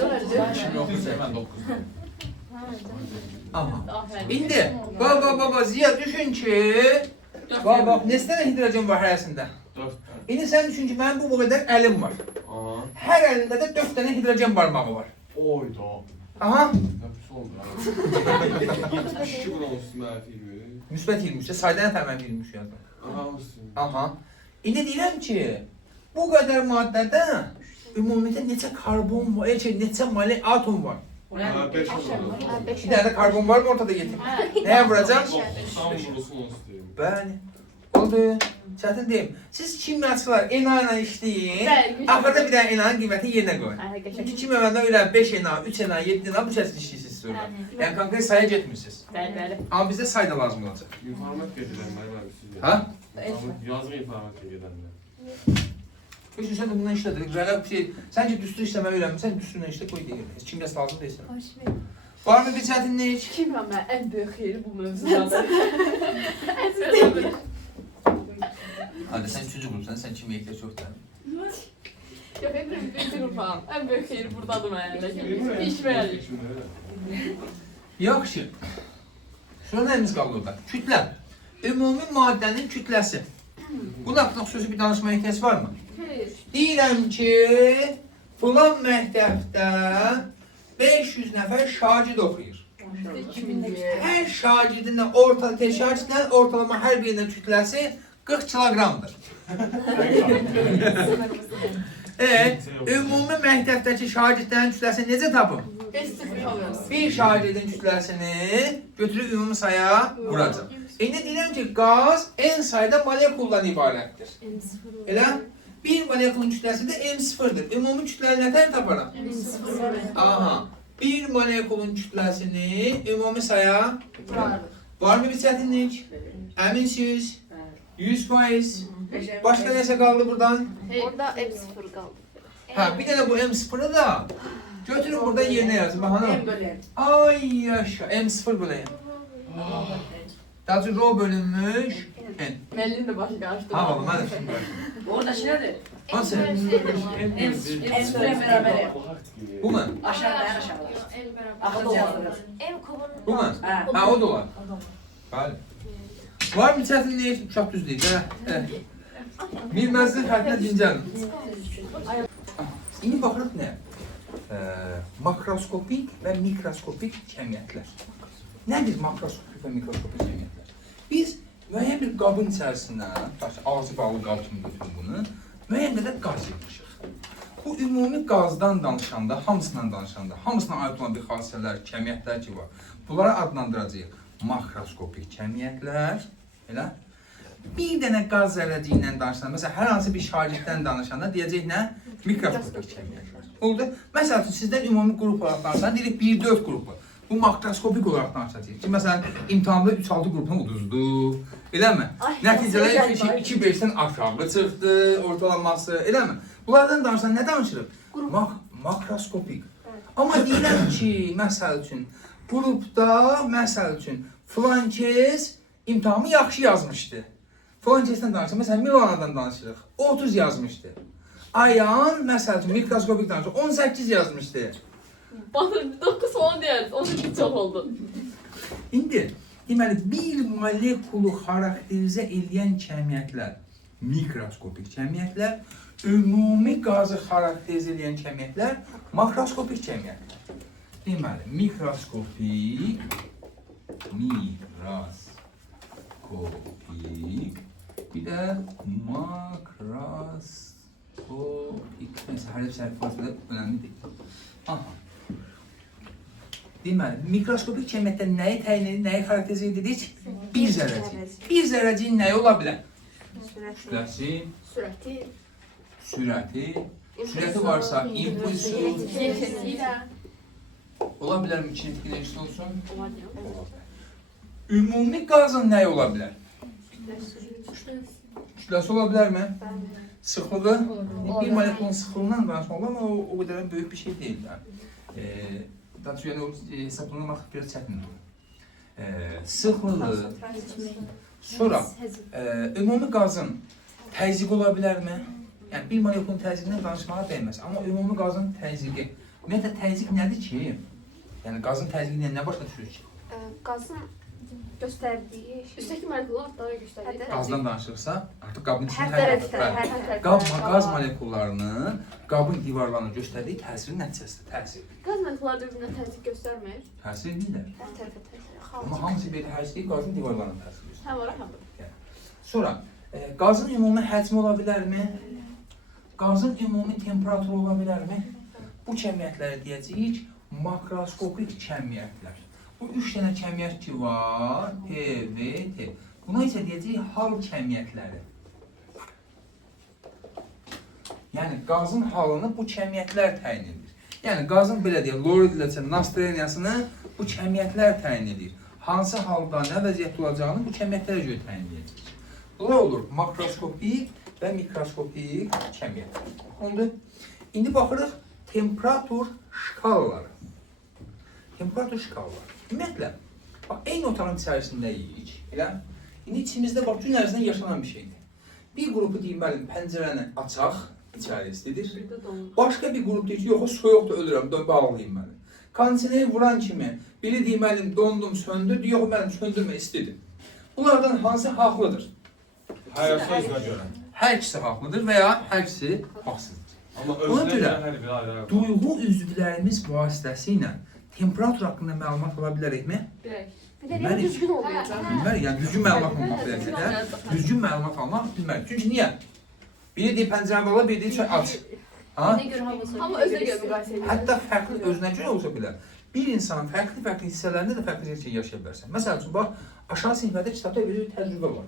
Aha. İndi, baba, Ziya düşün ki, baba, neçə dənə hidrogen var hərəsində? 4. İndi sən düşün ki, mənim bu qədər əlim var. Aa. Hər əlində də 4 dənə hidrogen barmağı var. Oyda. Aha. Hepsi oldu. 72 buran olsun ben filmi. Müsbət 23, sayda nə təmən 23 yazdım. Aha olsun. Aha. İndi deyirəm ki, bu qədər maddədə ümumiyyətlə neçə karbon var, neçə atom var? Ha 5 oldu. Bir dənə də karbon var mı ortada getir? Nəyə vuracaq? Tam burası olsun. Bəli. Oldu. Çətin deyim. Siz kimyaçılar ENA ilə işləyin. Bəli. Axırda bir dənə ENA-nın qiymətini yerinə qoyun. Ay, qəşəng. Çünki kimya müəllimə öyrən 5 ENA, 3 ENA, 7 ENA bu şəkildə işləyirsiniz sonra. Yəni konkret sayı getmirsiniz. Bəli. Amma bizdə say da lazım olacaq. İnformat getiren var sizce. Ha? Yazma informat getirenler. Heç sən də bundan işlədir. Rəqəb şey, sən ki düstur işləməyi öyrənmirsən, düsturla işlə qoy deyir. Heç kimsə lazım deyilsən. Var mı bir çətinlik? Bilmirəm mən ən böyük xeyri bu mövzudadır. Əzbərləmir. Hadi sən üçüncü qrupsan, sən kimi ehtiyac yoxdur. Yox, hepimiz birinci qrupam. Ən böyük xeyri buradadır mənə. İş verəlik. Yaxşı. Sonra nəyimiz qaldı orada? Kütlə. Ümumi maddənin kütləsi. Bunun haqqında xüsusi bir danışmaya ehtiyac varmı? Xeyr. Deyirəm ki, filan məktəbdə 500 nəfər şagird oxuyur. 2000 Hər şagirdin şagirdlərin ortalama hər birinin kütləsi 40 kiloqramdır. Ümumi məktəbdəki şagirdlərin kütləsini necə tapım? 5-0 alırız. Bir şagirdin kütləsini götürüb ümumi saya vuracaq. İndi deyirəm ki, qaz n sayda molekuldan ibarətdir. Elə? Bir molekulun kütləsi də M0'dır. Ümumi kütlələri nətər taparam? Aha. Bir molekulun kütləsini ümumi saya var mı bir çətinlik? Əminsiz? 100%. Başqa nəsə qaldı buradan? Orada M0 qaldı. Ha, bir dənə bu M0'ı da götürün burada yerinə yazın. Bax hanım. Ay yaşa. M0 böləyim. Daha sonra rho bölünmüş n. Müəllim də başı qarışdı. Ha oğlum, mən də şimdi var. Oradaki nedir? Hansı? En beraber. Bu mu? Aşağıda en aşağıda. Akıllı yazılır. M kubun Bu mu? Ha. Ha, o da var. Bəli. Var mı çətinlik? Uşaq düz deyil. Bilməzlik xəttinə dincəlin. İndi baxırıq nə? Makroskopik və mikroskopik kəmiyyətlər. Nədir makroskopik və mikroskopik kəmiyyətlər? Biz müəyyən bir qabın içərisindən, ağzı bağlı qab kimi götürün bunu, müəyyən qədər qaz yığmışıq. Bu ümumi qazdan danışanda, hamısından danışanda, hamısına aid olan bir xassələr, kəmiyyətlər ki var. Bunlara adlandıracağıq makroskopik kəmiyyətlər, elə? Bir dənə qaz zərrəciyindən danışanda, məsələn, hər hansı bir şagirddən danışanda deyəcək nə? Mikroskopik kəmiyyətlər. Oldu. Məsəl üçün, sizdən ümumi qrup olaraq danışanda deyirik 1-4 qrupu. Bu makroskopik olaraq danışacağıq ki, məsələn, imtahanda 3-6 qrupuna uduzdu, eləmi? Nəticələr 2-5-dən aşağı çıxdı, ortalaması, eləmi? Bunlardan danışanda nə danışırıq? Makroskopik. Amma deyirəm ki, məsəl üçün, qrupda, məsəl üçün, filan kəs imtahanı yaxşı yazmışdı. Filan kəsdən danışırıq, məsələn, Milanadan danışırıq, 30 yazmışdı. Ayan, məsəl üçün, mikroskopik danışırıq, 18 yazmışdı. Baxın, 9 falan deyəriz, 18 çox oldu. İndi, deməli, bir molekulu xarakterizə edən kəmiyyətlər, mikroskopik kəmiyyətlər, ümumi qazı xarakterizə edən kəmiyyətlər, makroskopik kəmiyyətlər. Deməli, mikroskopik, bir də makroskopik, neyse, hər sərf fazla önəmli deyil. Aha. Deməli, mikroskopik kəmiyyətdə nəyi təyin edir, nəyi xarakterizə edirik? Bir zərrəcik. Bir zərrəciyin nəyi ola bilər? Kütləsi, sürəti varsa, impulsu, ola bilərmi kinetik enerjisi olsun? Ümumi qazın nəyi ola bilər? Kütləsi ola bilərmi? Sıxlığı? Bir molekulun sıxlığından danışmaq olar, amma o qədər böyük bir şey deyil. Daha sonra o hesablamaq biraz çətindir. Sıxlığı, sonra ümumi qazın təzyiqi ola bilərmi? Yəni bir molekulun təzyiqindən danışmağa dəyməz, amma ümumi qazın təzyiqi. Ümumiyyətlə təzyiq nədir ki? Yəni qazın təzyiqindən nə başa düşürük ki? Qazın göstərdiyi şey. Üstəki molekullar adları göstərir. Qazdan danışırsa, artıq qabın içində Hər tərəfdə. qaz molekullarının qabın divarlarına göstərdiyi təsirin nəticəsidir, təsir. Qaz molekulları bir-birinə təzyiq göstərmir. Təsir edirlər. Hər tərəfə təsir. Amma hamısı belə hər şey qazın divarlarına təsir edir. Həm ora, həm bura. Sonra, qazın ümumi həcmi ola bilərmi? Qazın ümumi temperaturu ola bilərmi? Bu kəmiyyətləri deyəcəyik, makroskopik kəmiyyətlər. Bu 3 dənə kəmiyyət ki var, P, V, T. Buna isə deyəcəyik hal kəmiyyətləri. Yəni, qazın halını bu kəmiyyətlər təyin edir. Yəni, qazın belə deyək, loridləçə nastreniyasını bu kəmiyyətlər təyin edir. Hansı halda nə vəziyyətdə olacağını bu kəmiyyətlərə görə təyin edir. Bunlar olur makroskopik və və mikroskopik kəmiyyət. Ondur. İndi baxırıq temperatur şkalaları. Temperatur şkalaları. Ümumiyyətlə, bax, eyni otağın içərisindəyik. Elə? İndi içimizdə bax, gün ərzində yaşanan bir şeydir. Bir qrupu deməli, pəncərəni açaq, içəri istidir. Başqa bir qrup deyir ki, yox, soyuqdur, ölürəm, bağlayayım məni. Kondisioneri vuran kimi, biri deməli, dondum, söndür, yox, mənim söndürmə istidir. Bunlardan hansı haqlıdır? Hər sözünə görə. Hər ikisi haqlıdır və ya hər ikisi haqsızdır. Amma Ona özünə görə görə hər biri ayrı-ayrı. duyğu üzvlərimiz vasitəsilə temperatur haqqında məlumat ala bilərikmi? Bilmiyorum, düzgün oluyor. Bilmərik, yəni düzgün məlumat almaq bilərikdə, düzgün məlumat almaq bilmərik. Çünki niyə? Biri deyir pəncərəni bağla, biri deyir çay aç. Ha? Amma özünə görə müqayisə edir. Hətta fərqli özünə görə olsa bilər. Bir insanın fərqli hissələrində də fərqli şey yaşaya bilərsən. Məsəl üçün, bax, aşağı siniflərdə kitabda bir təcrübə var.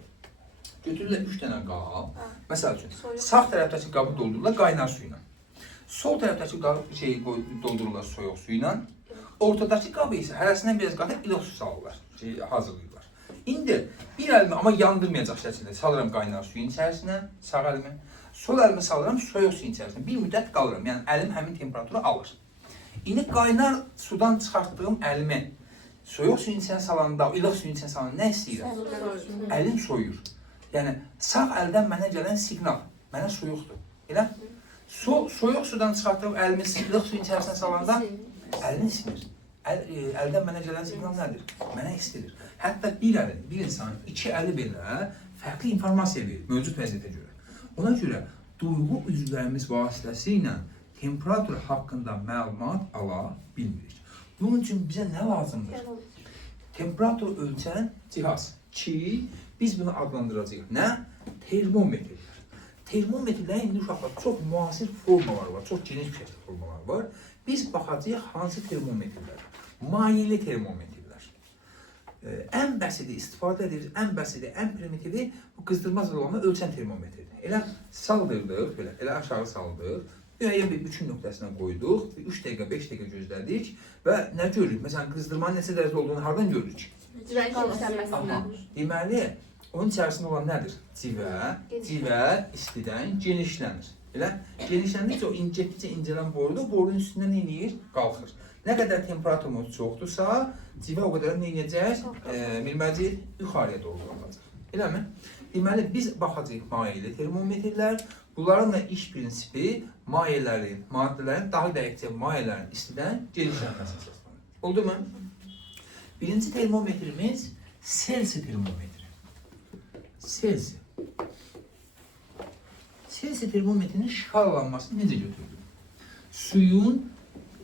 Götürürlər 3 dənə qab. Məsəl üçün, sağ tərəfdəki qabı doldururlar qaynar su ilə. Sol tərəfdəki qabı doldururlar soyuq su ilə. Ortadakı qabı isə hərəsindən biraz qatıb ilıq su salırlar, hazırlayırlar. İndi bir əlimi, amma yandırmayacaq şəkildə salıram qaynar suyun içərisinə, sağ əlimi. Sol əlimi salıram soyuq suyun içərisinə. Bir müddət qalıram, yəni əlim həmin temperaturu alır. İndi qaynar sudan çıxartdığım əlimi soyuq suyun içərisinə salanda, ilıq suyun içərisinə salanda nə istəyirəm? Əlim soyur. Yəni sağ əldən mənə gələn siqnal, mənə soyuqdur. Elə? Soyuq sudan çıxartdığım əlimi ilıq suyun içərisinə salanda əlini isinir. Əldən mənə gələn siqnal nədir? Mənə istidir. Hətta bir insanın iki əli belə fərqli informasiya verir, mövcud vəziyyətə görə. Ona görə duyğu üzvlərimiz vasitəsilə temperatur haqqında məlumat ala bilmirik. Bunun üçün bizə nə lazımdır? Temperatur ölçən cihaz ki, biz bunu adlandıracağıq. Nə? Termometrlər. Termometrlərin indi uşaqlar çox müasir formaları var, çox geniş bir formalar var. Biz baxacağıq hansı termometrlər? Mayeli termometrlər. Ən bəsidi istifadə edirik, ən bəsidi, ən primitivli bu qızdırma zırılama ölçən termometrdir. Elə saldırdıq, belə, elə aşağı saldıq. Müəyyən bir üçün nöqtəsinə qoyduq, 3 dəqiqə, 5 dəqiqə gözlədik və nə görürük? Məsələn, qızdırmanın neçə dərəcə olduğunu hardan görürük? Deməli, onun içərisində olan nədir? Civə istidən genişlənir. Elə genişləndikcə o getdikcə incələn borudur, borunun üstündən nə edir? Qalxır. Nə qədər temperaturumuz çoxdursa, civə o qədər nə edəcək? Bilməcək, yuxarıya doğru qalacaq. Eləmi? Deməli, biz baxacağıq mayeli termometrlər. Bunların da iş prinsipi mayələrin, maddələrin, daha dəqiqcə mayələrin istidən genişlənməsi əsaslanır. Oldu mu? Birinci termometrimiz Celsi termometri. Celsi. Celsi termometrinin şkalalanmasını necə götürdük? Suyun,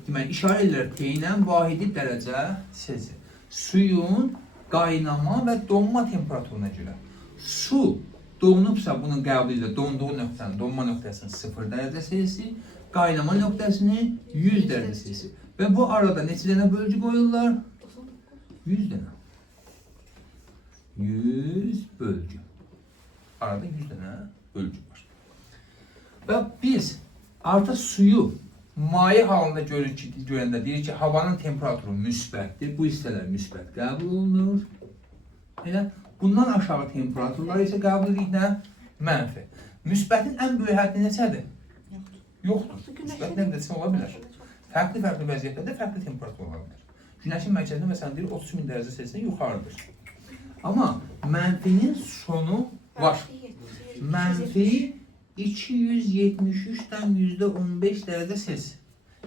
deməli, işarə edirlər T-lə vahidi dərəcə Celsi. Suyun qaynama və donma temperaturuna görə. Su donubsa bunun qəbul edir, donduğu nöqtənin, donma nöqtəsinin 0 dərəcə Celsi, qaynama nöqtəsinin 100 dərəcə Celsi. Və bu arada neçə dənə bölgü qoyurlar? 100 dənə. 100 bölgü. Arada 100 dənə bölgü var. Və biz artıq suyu maye halında görəndə deyir ki, havanın temperaturu müsbətdir. Bu hissələr müsbət qəbul olunur. Elə bundan aşağı temperaturlar isə qəbul edirik nə? Mənfi. Müsbətin ən böyük həddi neçədir? Yoxdur. Müsbətin ən neçə ola bilər? Fərqli vəziyyətlərdə fərqli temperatur ola bilər. Günəşin mərkəzində məsələn deyir 30.000 dərəcə Celsiyə yuxarıdır. Amma mənfinin sonu var. Mənfi 273-dən %15 dərəcə Celsiyə.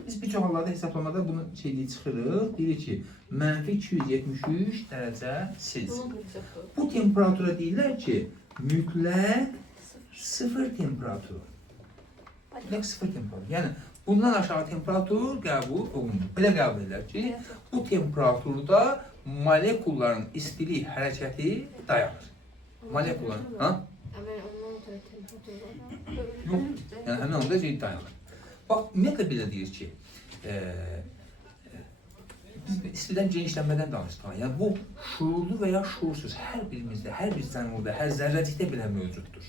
Biz bir çox hallarda hesablamada bunu çıxırıq. Deyir ki, mənfi 273 dərəcə Celsiyə. Bu temperatura deyirlər ki, mütləq sıfır temperaturu. Mütləq sıfır temperaturu. Yəni, bundan aşağı temperatur qəbul olunur. Belə qəbul edirlər ki, bu temperaturda molekulların istilik hərəkəti dayanır. Molekulların, ha? Yox, yəni həmin onda dayanır. Bax, ümumiyyətlə belə deyir ki, biz istidən genişlənmədən danışdıq. Yəni bu şuurlu və ya şuursuz hər birimizdə, hər bir zəngulda, hər zərrəcikdə belə mövcuddur.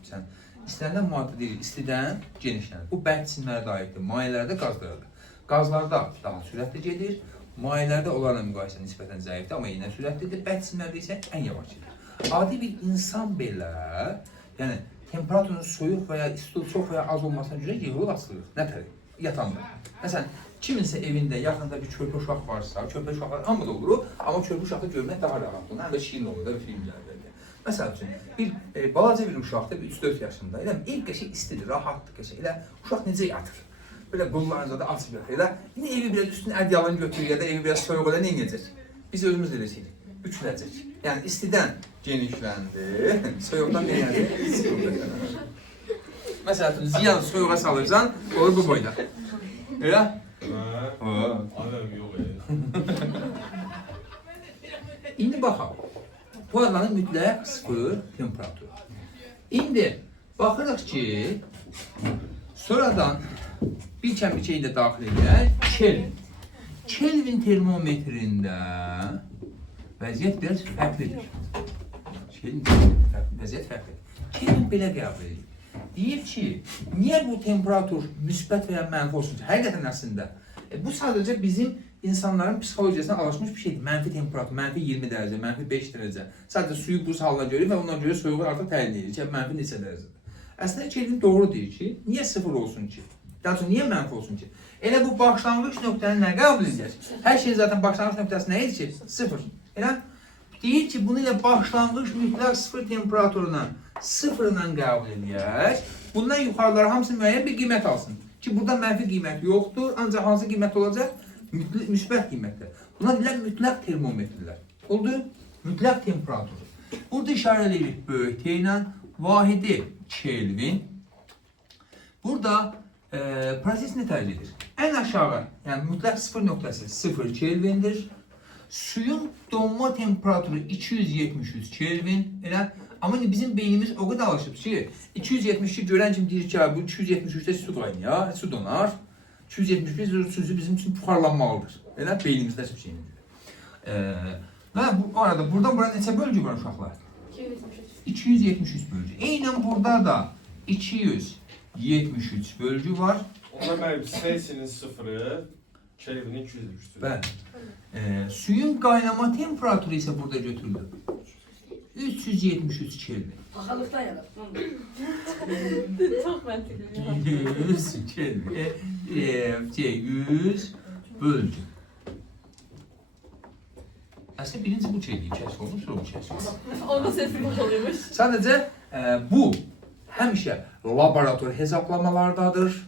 Məsələn, istənilən maddə deyil, istidən genişlənir. Bu bərk cisimlərə dairdir, mayelərdə, qazlarda. Qazlarda daha sürətli gedir, mayelərdə onlarla müqayisə nisbətən zəifdir, amma yenə sürətlidir, bərk cisimlərdə isə ən yavaş gedir. Adi bir insan belə, yəni temperaturun soyuq və ya isti çox və ya az olmasına görə yığılıb asılır. Nə tər? Yatanda. Məsələn, kiminsə evində yaxında bir körpə uşaq varsa, körpə uşaqlar hamıda olur, amma körpə uşağı görmək daha rahat olur. Həm də şirin olur da bir film gəlir. Məsəl üçün, bir balaca bir uşaqdır, 3-4 yaşında. Elə ev qəşəng istidir, rahatdır qəşəng. Elə uşaq necə yatır? Belə qollarınızda da açıb yatır. Elə indi evi biraz üstünə ədyalını götürür ya da evi biraz soyuq elə nə edəcək? Biz özümüz edəcəyik. Büküləcək. Yəni istidən genişləndi, soyuqdan nə yəni? Məsəl üçün, ziyan soyuğa salırsan, olur bu boyda. Elə? Adam yox İndi baxaq. Bu adlanın mütləq sıfır temperaturu. İndi baxırıq ki, sonradan bir kəmikəyi də daxil edək, Kelvin. Kelvin termometrində vəziyyət biraz fərqlidir. Vəziyyət fərqlidir. Kelvin belə qəbul edir. Deyir ki, niyə bu temperatur müsbət və ya mənfi olsun ki? Həqiqətən əslində, bu sadəcə bizim insanların psixologiyasına alışmış bir şeydir. Mənfi temperatur, mənfi 20 dərəcə, mənfi 5 dərəcə. Sadəcə suyu buz halına görür və ondan görə soyuğu artıq təyin edir ki, mənfi neçə dərəcədir. Əslində Kelvin doğru deyir ki, niyə sıfır olsun ki? Daha sonra niyə mənfi olsun ki? Elə bu başlanğıc nöqtəni nə qəbul edir? Hər şey zaten başlanğıc nöqtəsi nə edir ki? Sıfır. Elə deyir ki, bunu ilə başlanğıc mütləq sıfır temperaturuna sıfırla qəbul edək. Bundan yuxarılara hamısı müəyyən bir qiymət alsın. Ki, burada mənfi qiymət yoxdur, ancaq hansı qiymət olacaq? Müsbət qiymətlər. Buna deyilər mütləq termometrlər. Oldu? Mütləq temperatur. Burada işarə edirik böyük T ilə, vahidi Kelvin. Burada proses nə tərcih edir? Ən aşağı, yəni mütləq sıfır nöqtəsi 0 Kelvindir. Suyun donma temperaturu 273 Kelvin. Elə, amma bizim beynimiz o qədər alışıb ki, 272 görən kimi deyir ki, bu 273-də su qaynayar, su donar. 271 sözü bizim üçün buxarlanmalıdır. Elə beynimizdə bir şeyini deyir. Və bu arada buradan bura neçə bölgü var uşaqlar? 273 bölgü. Eynən burada da 273 bölgü var. Onda mənim Celsius'un sıfırı, Kelvin'in 273'ü. Bəli. Suyun qaynama temperaturu isə burada götürülür. 373 Kelvin. Paxalıqdan yana. Çox məntiqli. 100 Kelvin. 100 bölgü. Əslində birinci bu şeyliyi kəşf olmuş, sonra bu kəşf olmuş. Onda sesi boşalıyormuş. Sadəcə bu həmişə laborator hesablamalardadır.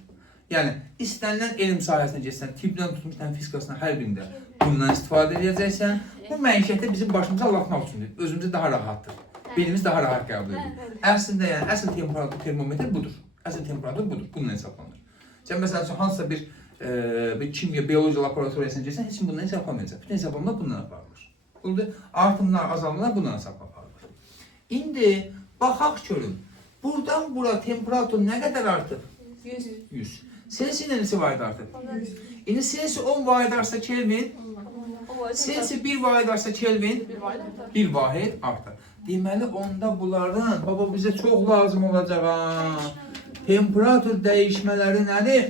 Yəni istənilən elm sahəsinə getsən, tibbdən tutmuş fizikasına hər birində bundan istifadə edəcəksən. Bu məişətdə bizim başımıza allatmaq üçündür. Özümüzü daha rahatdır. Beynimiz daha rahat qəbul edir. Əslində yəni əsl temperatur termometr budur. Əsl temperatur budur. Bununla hesablanır. Sən məsələn üçün hansısa bir kimya, biologiya laboratoriyasına getsən, heç kim bundan hesablamayacaq. Bütün hesablamalar bundan aparılır. Oldu. Artımlar, azalmalar bundan hesablanır. İndi baxaq görün. Buradan bura temperatur nə qədər artıb? 100. Celsius nəsə var idi artıq? İndi Celsius 10 vahid Kelvin, Celsius 1 vahid Kelvin, 1 vahid artır. Deməli onda bunlardan baba bizə çox lazım olacaq ha. Temperatur dəyişmələri nədir?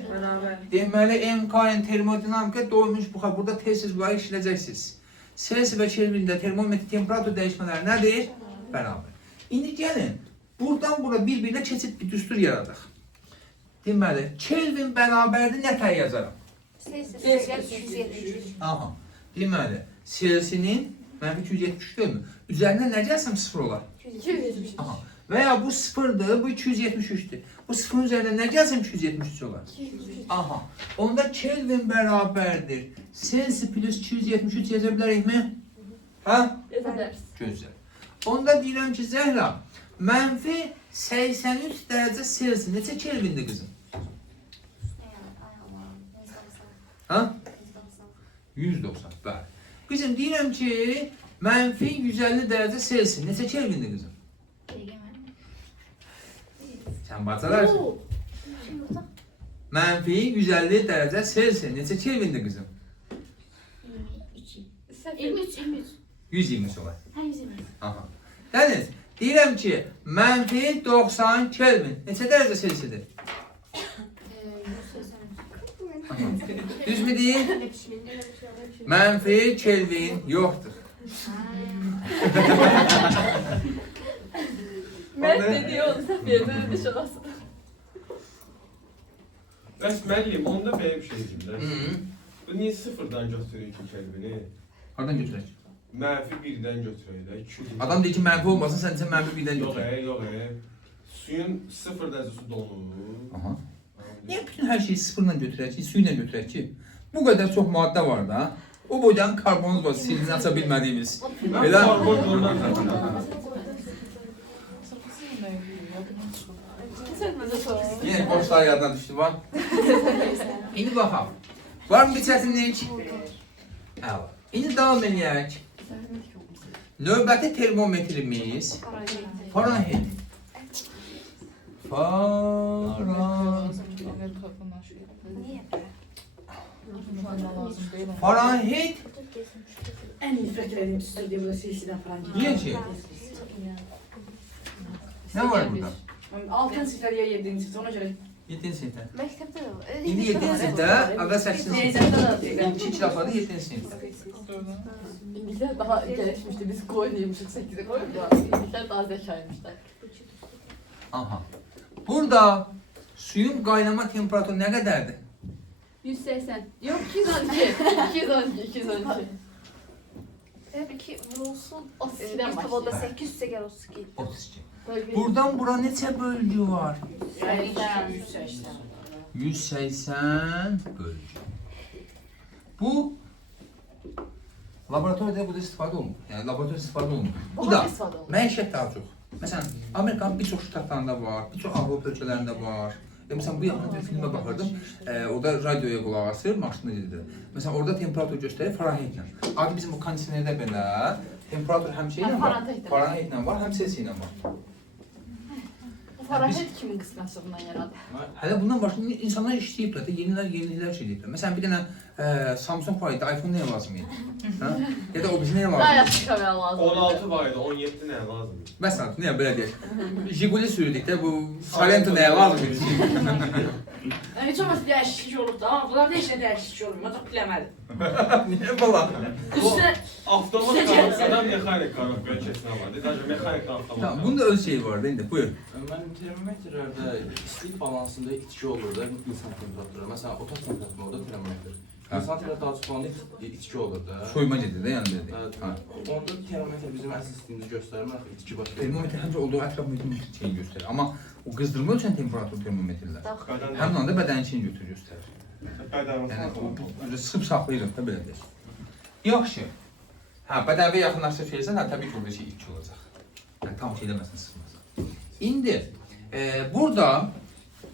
Deməli MKN termodinamika doymuş buxar. Burada tez-tez bunları işləyəcəksiniz. Celsius və Kelvində termometr temperatur dəyişmələri nədir? Bərabər. İndi gəlin, buradan bura bir-birinə keçid bir düstur yaradıq. Deməli, Kelvin bərabərdir nə tər yazaram? Aha. Deməli, Celsius'nin mənfi 273 görmür. Üzərinə nə gəlsəm sıfır olar? 273. Aha. Və ya bu sıfırdır, bu 273'dür. Bu sıfırın üzərində nə gəlsəm 273 olar? Aha. Onda Kelvin bərabərdir. Celsius plus 273 yaza bilərikmi? Hə? Yazarız. Gözəl. Onda deyirəm ki, Zəhra, mənfi 83 dərəcə Celsius neçə Kelvindir qızım? Ha? 190. Bəli. Qızım deyirəm ki, mənfi 150 dərəcə Celsius neçə Kelvindir qızım? Sən bacararsın. Mənfi 150 dərəcə Celsius neçə Kelvindir qızım? 23. 120 olar. Hə, 120. Aha. Dəniz, deyirəm ki, mənfi 90 Kelvin neçə dərəcə Celsiusdir? Düzmü deyil? Mənfi Kelvin yoxdur. Evet dediği oldu. Sen bir yerden ödeş olasın. Bəs müəllim, onda belə bir şey deyim də. Hı. Bu niyə sıfırdan götürür ki kəlbini? Hardan götürək? Mənfi birdən götürək də. 2. Adam deyir ki, mənfi olmasın, sən mənfi birdən Yox, götür. yox. Suyun sıfır dərəcəsi donur. Aha. Niyə bütün hər şeyi sıfırla götürək ki, su ilə götürək ki? Bu qədər çox maddə var da. O boydan karbonuz var, silini aça bilmədiyimiz. Elə? Karbon donur. Yenə boşlar yadına düşdü, var. İndi baxaq. Var mı bir çətinlik? Əla. İndi davam edək. Növbəti termometrimiz Fahrenheit. Fahrenheit En nefret ettiğim istediğim de silsile falan. niyə ki? Nə var burada? Altın siferiye 7. sifir ona göre. 7-ci sinifdə. Məktəbdə də var. İndi 7-ci sinifdə, əvvəl 8-ci sinifdə. Neyse. İkinci kitablarda 7-ci sinifdə. İngilizler daha gelişmişti. Biz koyuyormuşuz 8'e koymuyor. İngilizler daha zekaymışlar. Aha. Burada suyun qaynama temperaturu nə qədərdir? 180. Yok 212. 212. 212. Təbii ki, vurulsun. O Bir sizden tabanda başlıyor. 800 ise gəl 32. 32. Böyle Buradan bura neçə bölgü var? 180. 180 bölgü. Bu laboratoriyada burada istifadə olunur. Yəni laborator istifadə olunur. Bu da məişət daha çox. Məsələn, Amerikanın bir çox ştatlarında var, bir çox Avropa ölkələrində var. Məsələn, bu yaxında bir filmə baxırdım. Orada radioya qulaq asır, maşını gedir. Məsələn, orada temperatur göstərir Fahrenheit-lə. Adı bizim o kondisionerdə belə temperatur həm şeylə var, Fahrenheit-lə var, həm Celsius-ilə var. Fahrenheit kimin kıskançlığından yaradı? Hələ bundan başqa insanlar işləyiblər də, yeniliklər şey ediblər. Məsələn, bir dənə Samsung var idi, iPhone nəyə lazım idi? Hə? Ya da o bizə nəyə Daha lazım idi? yaşlı kamera lazım. 16 var idi, 17 nəyə lazım? Məsələn, nəyə belə deyək? Jiguli sürüdük də, bu Salento nəyə lazım idi? Yani hiç olmazsa değişiklik olur da ama bunlar da işe değişiklik olur. Ama çok bilemedim. Niyə bala? Üstüne Avtomat qalıqsadan mexanik qalıqqa keçinə var. Deyəcək, mexanik qalıqqa Tamam, bunun da öz şeyi var da indi, buyur. Mənim termometrlərdə istilik balansında itki olur da insan temperaturu. Məsələn, otaq temperaturu orada termometr. Hə. İnsan temperaturu daha çox olanda itki olur da. Soyuma gedir də, yəni belə Evet, deyək. Ha. onda termometr bizim əsas istiyimizi göstərmir, axı itki baş verir. Termometr həmçə olduğu ətraf mühitin şeyi göstərir. Amma o qızdırma ölçən temperatur termometrlər. Bədən Həmin anda bədənin içini göstərir. bədən Yəni o sıxıb saxlayırıq da belə deyək. Yaxşı. Hə, bədənə yaxınlaşdırıb şeysən, hə, təbii ki, orada şey itki olacaq. Yəni tam şey eləməsin, sıxmasın. İndi burada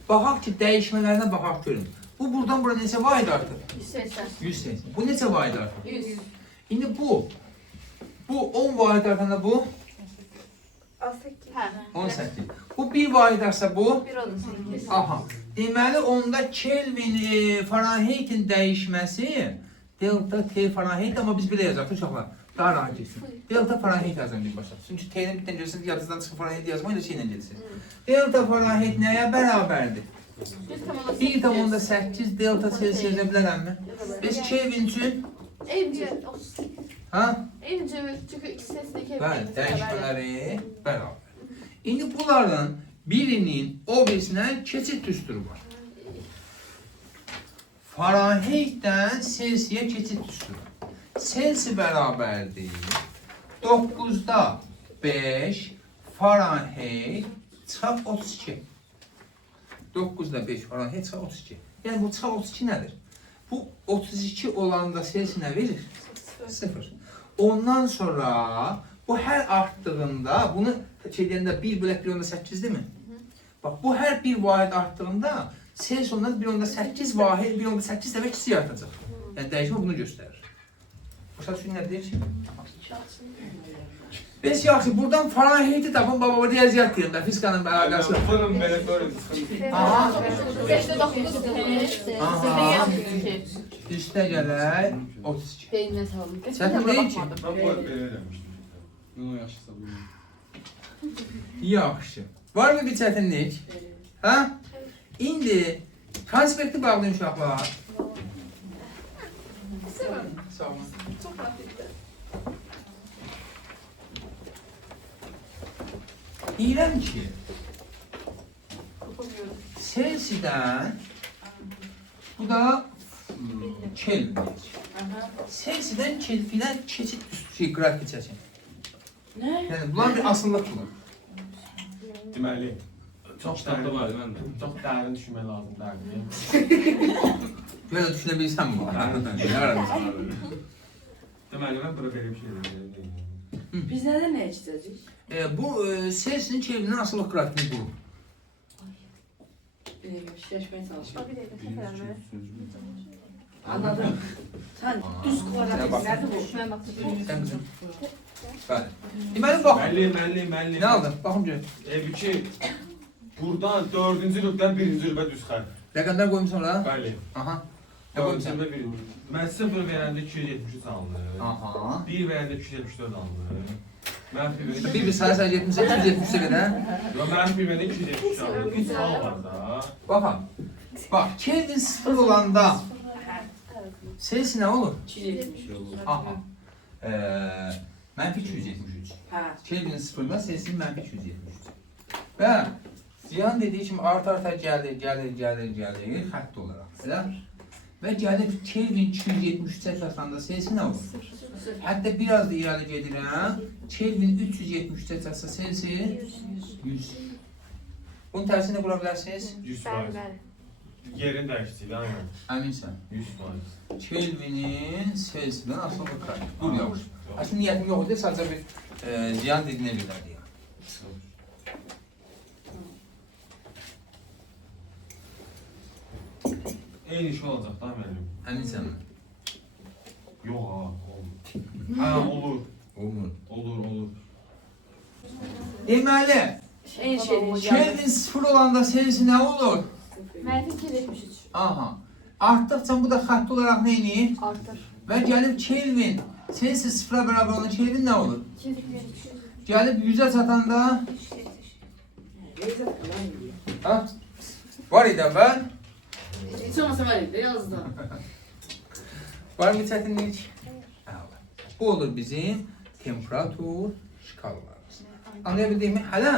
baxaq ki, dəyişmələrinə baxaq görün. Bu buradan bura neçə vaid artır? 180. 180. Bu neçə vaid artır? 100. İndi bu 10 vaid artanda bu 18. Hə. 18. Bu 1 vaid artsa bu 1.18. aha. Deməli onda Kelvin Fahrenheit-in dəyişməsi delta T Fahrenheit amma biz belə yazaq uşaqlar. Daha rahat getsin. Delta Fahrenheit yazın bir başa. Çünki T-nin bitən görürsünüz yadınızdan çıxıb Fahrenheit yazmayın da şeylə getsin. Delta Fahrenheit nəyə bərabərdir? 1,8 delta Celsius yazə bilərəmmi? Biz Kelvin üçün Evcil. ha? Evcil. Çünkü iki sesindeki Bəli, dəyişmələri bərabər. İndi bunların birinin o birisinə keçid düsturu var. Fahrenheit-dən Celsiyə keçid düsturu. Celsius bərabərdir 9'da 5 Fahrenheit çıxaq 32. 9'da 5 Fahrenheit çıxaq 32. Yəni bu çıxaq 32 nədir? Bu 32 olanda Celsius nə verir? 0. Ondan sonra bu hər artdığında, bunu çeydiyəndə 1/1/8 değil mi? Bak bu hər bir vaid artdığında Celsius ondan 1/8 vahid 1/8 demək ki artacaq. Yəni dəyişmə bunu göstərir. Başa düşün nə deyir? Biz yaxşı, buradan Fahrenheit-i tapın, baba riyaziyyat deyim də, fizikanın əlaqəsi var. Fırın belə görün. Aha, 5'te 9 sene. Aha. 2. üstə gələk 32. Beynine sağlık. Çətin deyil ki. Mən bu belə eləmişdim. Bunu yaşasa bunu. Yaxşı. Var mı bir çətinlik? Hə? İndi konspekti bağlayın uşaqlar. Sağ olun. Deyirəm ki, Celsi'dən bu da Kelvin. Celsi'dən Kelvinə keçid qrafik çəkin. Nə? Yəni bunlar bir asıllıq bunlar. Deməli, Çox kitabda var məndə. çox dərin düşünmək lazım dərin. Böyle düşünebilsem mi? Ne var mı? Deməli, mən bura belə bir şey deyirəm. Biz nədən nə içəcəyik? Bu Celsi'nin Kelvin'in asıllıq grafiğini bulun. Bir dəqiqə, şişləşməyə çalışıyorum. Bir dəqiqə Səfər əmi. Anladım. Sən düz kvadrat bak. nədir bu? Sen kızım. Bəli. Deməli bax. Məlli. Ne aldın? Baxım gör. Bir buradan 4-cü rübdən 1-ci rübə düz xərc. Rəqəmlər qoymuşsan oraya? Bəli. Aha. Ne qoymuşsan? 4-cü rübə 1. Mən 0 verəndə 273 alınır. Aha. 1 verəndə 274 alınır. Mənfi verəndə Bir sayı 78, 270'e kadar. Yo, mənfi verəndə 273 alınır. Bir sağ var da. Bakalım. Bak Kelvin 0 olanda Celsius ne olur? 270 olur. Aha. Mənfi 273. Hə. Kelvin 0'dan Celsius mənfi 273. Və Ziyan dediği kimi arta gəlir xətt olaraq. Elə? Və gəlir Kelvin 273 əsasında Celsius nə olur? Hətta biraz da irəli gedirəm. Kelvin 373 əsasında Celsius 100. Bunun tərsini qura bilərsiniz? 100%. Bəli, bəli. Yerin dəyişdik, aynen. Əminsən. 100%. Kelvinin Celsius'dan asılı qura. Bu yaxşı. Aslında niyyətim yox idi, sadəcə bir ziyan dediyinə görə deyəm. Eyni iş olacaq da mənim. Əminsənmi? Yox ha, olur. Ha, olur. Olmur. Olur. Deməli, Eyni şey. Kelvin 0 olanda Celsius nə olur? Mənfi 273. Aha. Artdıqca bu da xətt olaraq nə edir? Artır. Və gəlib Kelvin, Celsius 0-a bərabər olan Kelvin nə olur? 273. Gəlib 100-ə çatanda, 270. ha? Var idi əvvəl. Heç olmasa var idi, yazdım. Var mı çətinlik? Əla. Bu olur bizim temperatur şkalalarımız. Anlayabildiyimi? Hələ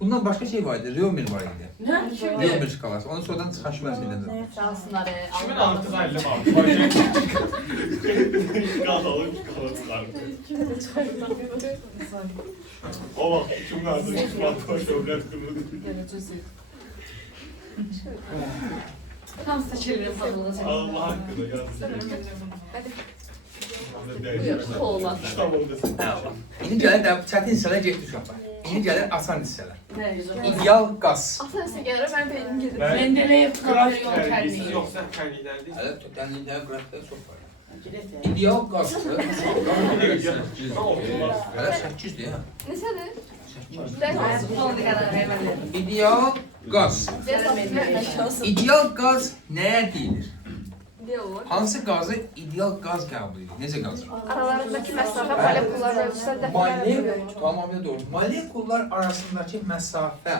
bundan başqa şey var idi, Römer var idi. Nə? Römer şkalası. Onu sonradan çıxartmaq edəcəm. Şansınları. Kimin artıq 50 var? Qalalım ki, qalır. O vaxt kimin artıq 3 var? Dövlət qurulu. Tam seçilirim fazla. Allah haqqında yazsın. Yok, olmaz. Kitab olmasın. Əla. İndi gəlir də çətin hissələr getdi uşaqlar. İndi gəlir asan hissələr. Nə yazıyor? İdeal qaz. Atarsa gəlir, mən beynim gedir. Mendeleyev'in Grafik yol tərbiyyəsi terbiyi. yoxsa tərbiyyələr deyil. Hələ tütənlikdə, qrafda çox var. Gidelim. İdeal qazdır. Olmaz. Hələ 8-dir ha. Neçədir? 8. Oldu kadar hemen. İdeal qaz. İdeal qaz nəyə deyilir? Ne olur? Hansı qazı ideal qaz qəbul edir? Necə qaz? Aralarındakı məsafə molekullar ölçüsündə dəfələrlə Tamamilə doğru. Molekullar arasındakı məsafə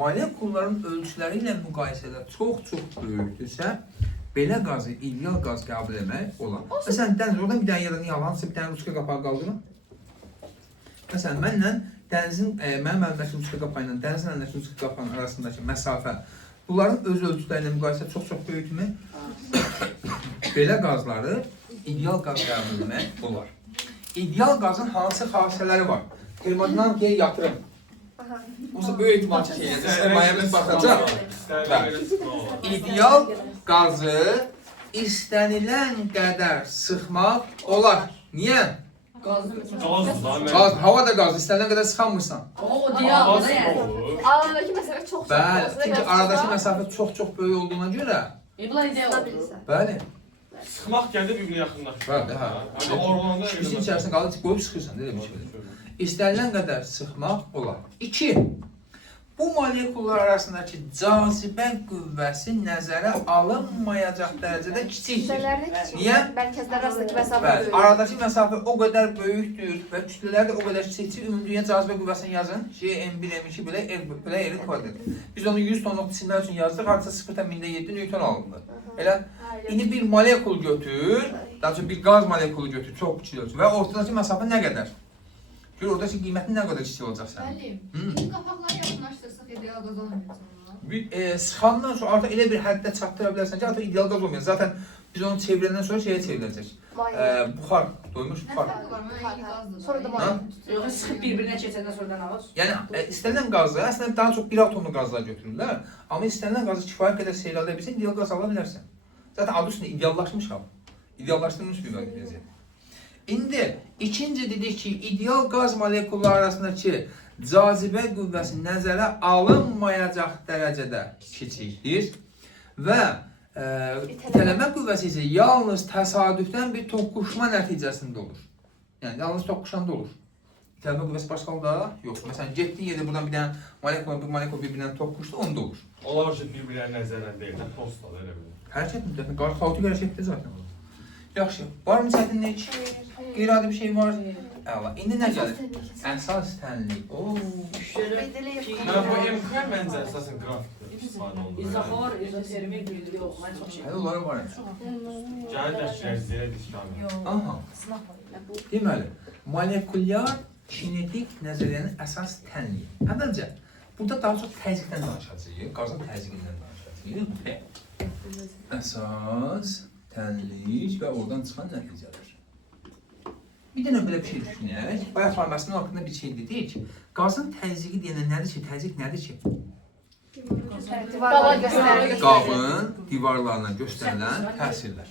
molekulların ölçüləri ilə müqayisədə çox böyükdürsə, belə qazı ideal qaz qəbul etmək olar. Məsələn, dəniz oradan bir dənə ya da yalansa bir dənə ruska qapağı qaldı mı? Məsələn, mənlə dənizin, mənim əlimdəki ruska qapağı ilə dənizin əlimdəki ruska qapağının arasındakı məsafə bunların öz ölçüləri ilə müqayisədə çox böyükdürmü? Belə qazları ideal qaz qəbul etmək olar. İdeal qazın hansı xassələri var? Termodinamikaya yatırım. Olsa böyük ihtimal ki, sərmayəmiz baxacaq. İdeal qazı istənilən qədər sıxmaq olar. Niyə? Qaz, hava da qazı istənilən qədər sıxamırsan. O diyor da yani. Aradakı məsafə çox Bəli, çünki aradakı məsafə çox böyük olduğuna görə, Bunlar ideal oldu. bilirsən. bəli. Sıxmaq gəldi bir-birinə yaxınlaşır. Bəli, hə. Ormanda Çıxışın içərisində qalıb qoyub sıxırsan, elə bir şey. İstənilən qədər sıxmaq olar. 2. Bu molekullar arasındakı cazibə qüvvəsi nəzərə alınmayacaq dərəcədə kiçikdir. Kütlələrdə kiçik. Niyə? Mərkəzlər arasındakı məsafə Bəli, böyük. aradakı məsafə o qədər böyükdür və kütlələr də o qədər kiçikdir. Ümumdünya cazibə qüvvəsini yazın. M1, M2 belə R kvadrat. Biz onu 100 tonluq cisimlər üçün yazdıq, hardasa 0,7 Newton alındı. Elə indi bir molekul götür, daha çox bir qaz molekulu götür, çox kiçik ölçü və ortadakı məsafə nə qədər? Gör orada ki qiymətin nə qədər kiçik olacaq sənin. Bəli. Hı. İndi qapaqları yaxınlaşdırsaq ideal qaz olmayacaq. Sıxandan sonra artıq elə bir həddə çatdıra bilərsən ki, artıq ideal qaz olmayacaq. Zaten biz onu çevirəndən sonra şeyə çevriləcək. Buxar, doymuş Nə buxar. fərqi var? Mənə eyni qazdır. Sonra da Ha? Yox, sıxıb bir-birinə keçəndən sonradan alır. Yəni istənilən qazı, əslində daha çox 1 atomlu qazlar götürürlər. Amma istənilən qazı kifayət qədər seyrəldə bilsən, ideal qaz ala bilərsən. Zaten adı üstündə ideallaşmış hal. İdeallaşdırılmış bir vəziyyət. İndi ikinci dedik ki, ideal qaz molekulları arasındakı cazibə qüvvəsi nəzərə alınmayacaq dərəcədə kiçikdir və itələmə qüvvəsi isə yalnız təsadüfdən bir toqquşma nəticəsində olur. Yəni yalnız toqquşanda olur. İtələmə qüvvəsi başqa halda yox. Məsələn, getdiyin yerdə buradan bir dənə molekul bir-birindən toqquşdu, onda olur. Onlar ki bir-birlərinə nəzərən deyil, postlar elə bilir. Hərəkət müddətində, kaotik hərəkətdir zaten. Yaxşı, var mı çətinlik? Qeyri-adi bir şey var. Əla. İndi nə gəlir? Əsas tənlik. Mən bu MK məncə əsasən qrafikdir. İzaxor, izotermik bildir, yox, mən çox şey. Hələ onlara var. Gəlir dərslər zirə diskamı. Aha. Deməli, molekulyar kinetik nəzəriyyənin əsas tənliyi. Əvvəlcə, burada daha çox təzyiqdən danışacağıq. Qazın təzyiqindən danışacağıq. P. Əsas tənlik və oradan çıxan nəticələr. Bir dənə belə bir şey düşünək. Bayaq formasının haqqında bir şey dedik. Qazın təzyiqi deyəndə nədir ki? Təzyiq nədir ki? Qabın divarlarına göstərilən təsirlər.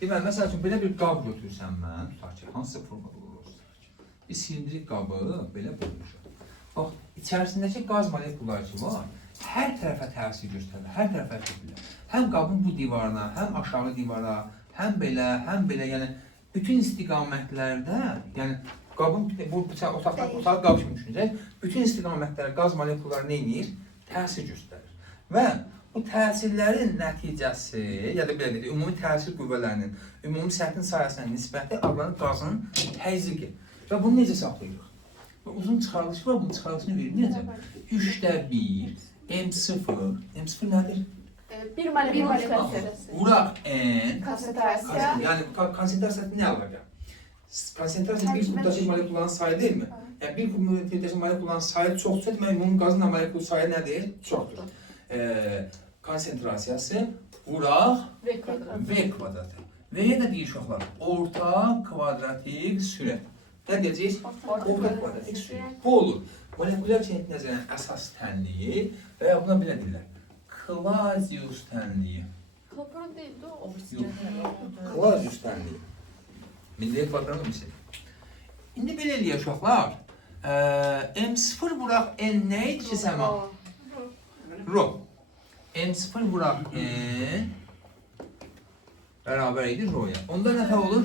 Deməli, məsəl üçün belə bir qab götürürsən mən, tutaq ki, hansı formada olur? Bir silindrik qabı belə qoymuşam. Bax, içərisindəki qaz molekulları ki var, hər tərəfə təsir göstərir, hər tərəfə götürürlər. Həm qabın bu divarına, həm aşağı divara, həm belə, yəni bütün istiqamətlərdə, yəni qabın, bu otaq qab kimi düşünəcək, bütün istiqamətlərdə qaz molekulları nə edir? Təsir göstərir. Və bu təsirlərin nəticəsi, ya da belə deyək, ümumi təsir qüvvələrinin, ümumi səthin sayəsinin nisbəti adlanır qazın təzyiqi. Və bunu necə saxlayırıq? Uzun çıxarılışı var, bunun çıxarılışını verir. Necə? 3/1 M0, M0 nədir? Bir molekul Vuraq N, konsentrasiya. yəni konsentrasiya nə əlaqə? Konsentrasiya bir qrupdakı molekulların sayı deyilmi? Yəni bir qrupdakı molekulların sayı çoxsa, demək ümumi qazın molekul sayı nədir? Çoxdur. Konsentrasiyası vuraq V kvadratı. V-yə də deyir uşaqlar, orta kvadratik sürət. Nə deyəcəyik? Orta kvadratik sürət. Bu olur. Molekulyar kinetik nəzəriyyənin əsas tənliyi və ya buna belə deyirlər. Clausius tənliyi. Klapron deyildi o. Clausius tənliyi. Milli kvadranı bilsin. İndi belə eləyək uşaqlar. M0 vuraq N nə idi ki səma? Rho. M0 vuraq N bərabər idi Rho-ya. Onda nə tə olur?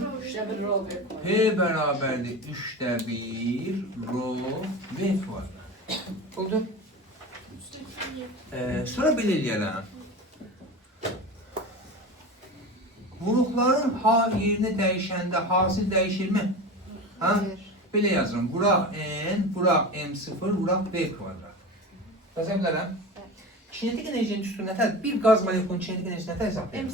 P bərabərdir 3/1 Rho V kvadrat. Oldu? Sonra belə eləyərəm. Vuruqların yerini dəyişəndə hasil dəyişirmi? Ha? Belə yazıram. Vuraq N, vuraq M0, vuraq V kvadrat. Yaza bilərəm? Kinetik enerjinin üstü nətər? Bir qaz molekulunun kinetik enerjisi nətər hesablayır?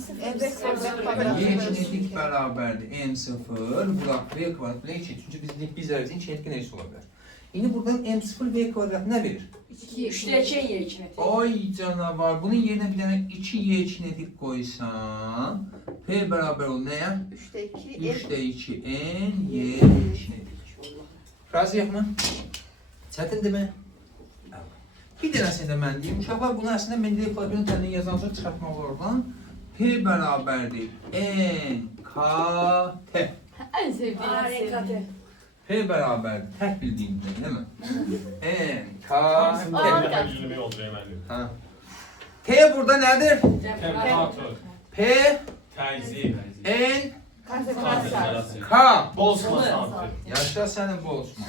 Y kinetik bərabərdir M0, vuraq V kvadrat, belə 2. Çünki biz dərəcənin kinetik enerjisi ola bilər. İndi buradan M0 V kvadrat nə verir? 3-2 Y kinetik. Ay canavar, bunun yerinə bir dənə 2Y kinetik qoysan, P bərabər ol nəyə? 3/2 N Y kinetik. Razıyıq mı? Çətindir mi? Bir dənəsini də mən deyim. Uşaqlar bunu əslində Mendeleyev kvadratının tənliyi yazan sonra çıxartmaq olur oradan. P bərabərdir N K T. Ən sevdiyim. P bərabərdir. Tək bildiyimdir, değil mi? N K T. Ha. T burada nədir? Temperatur, P təzyiq, N konsentrasiya, K. bozma sanatı. Yaşa sənin bu olsun.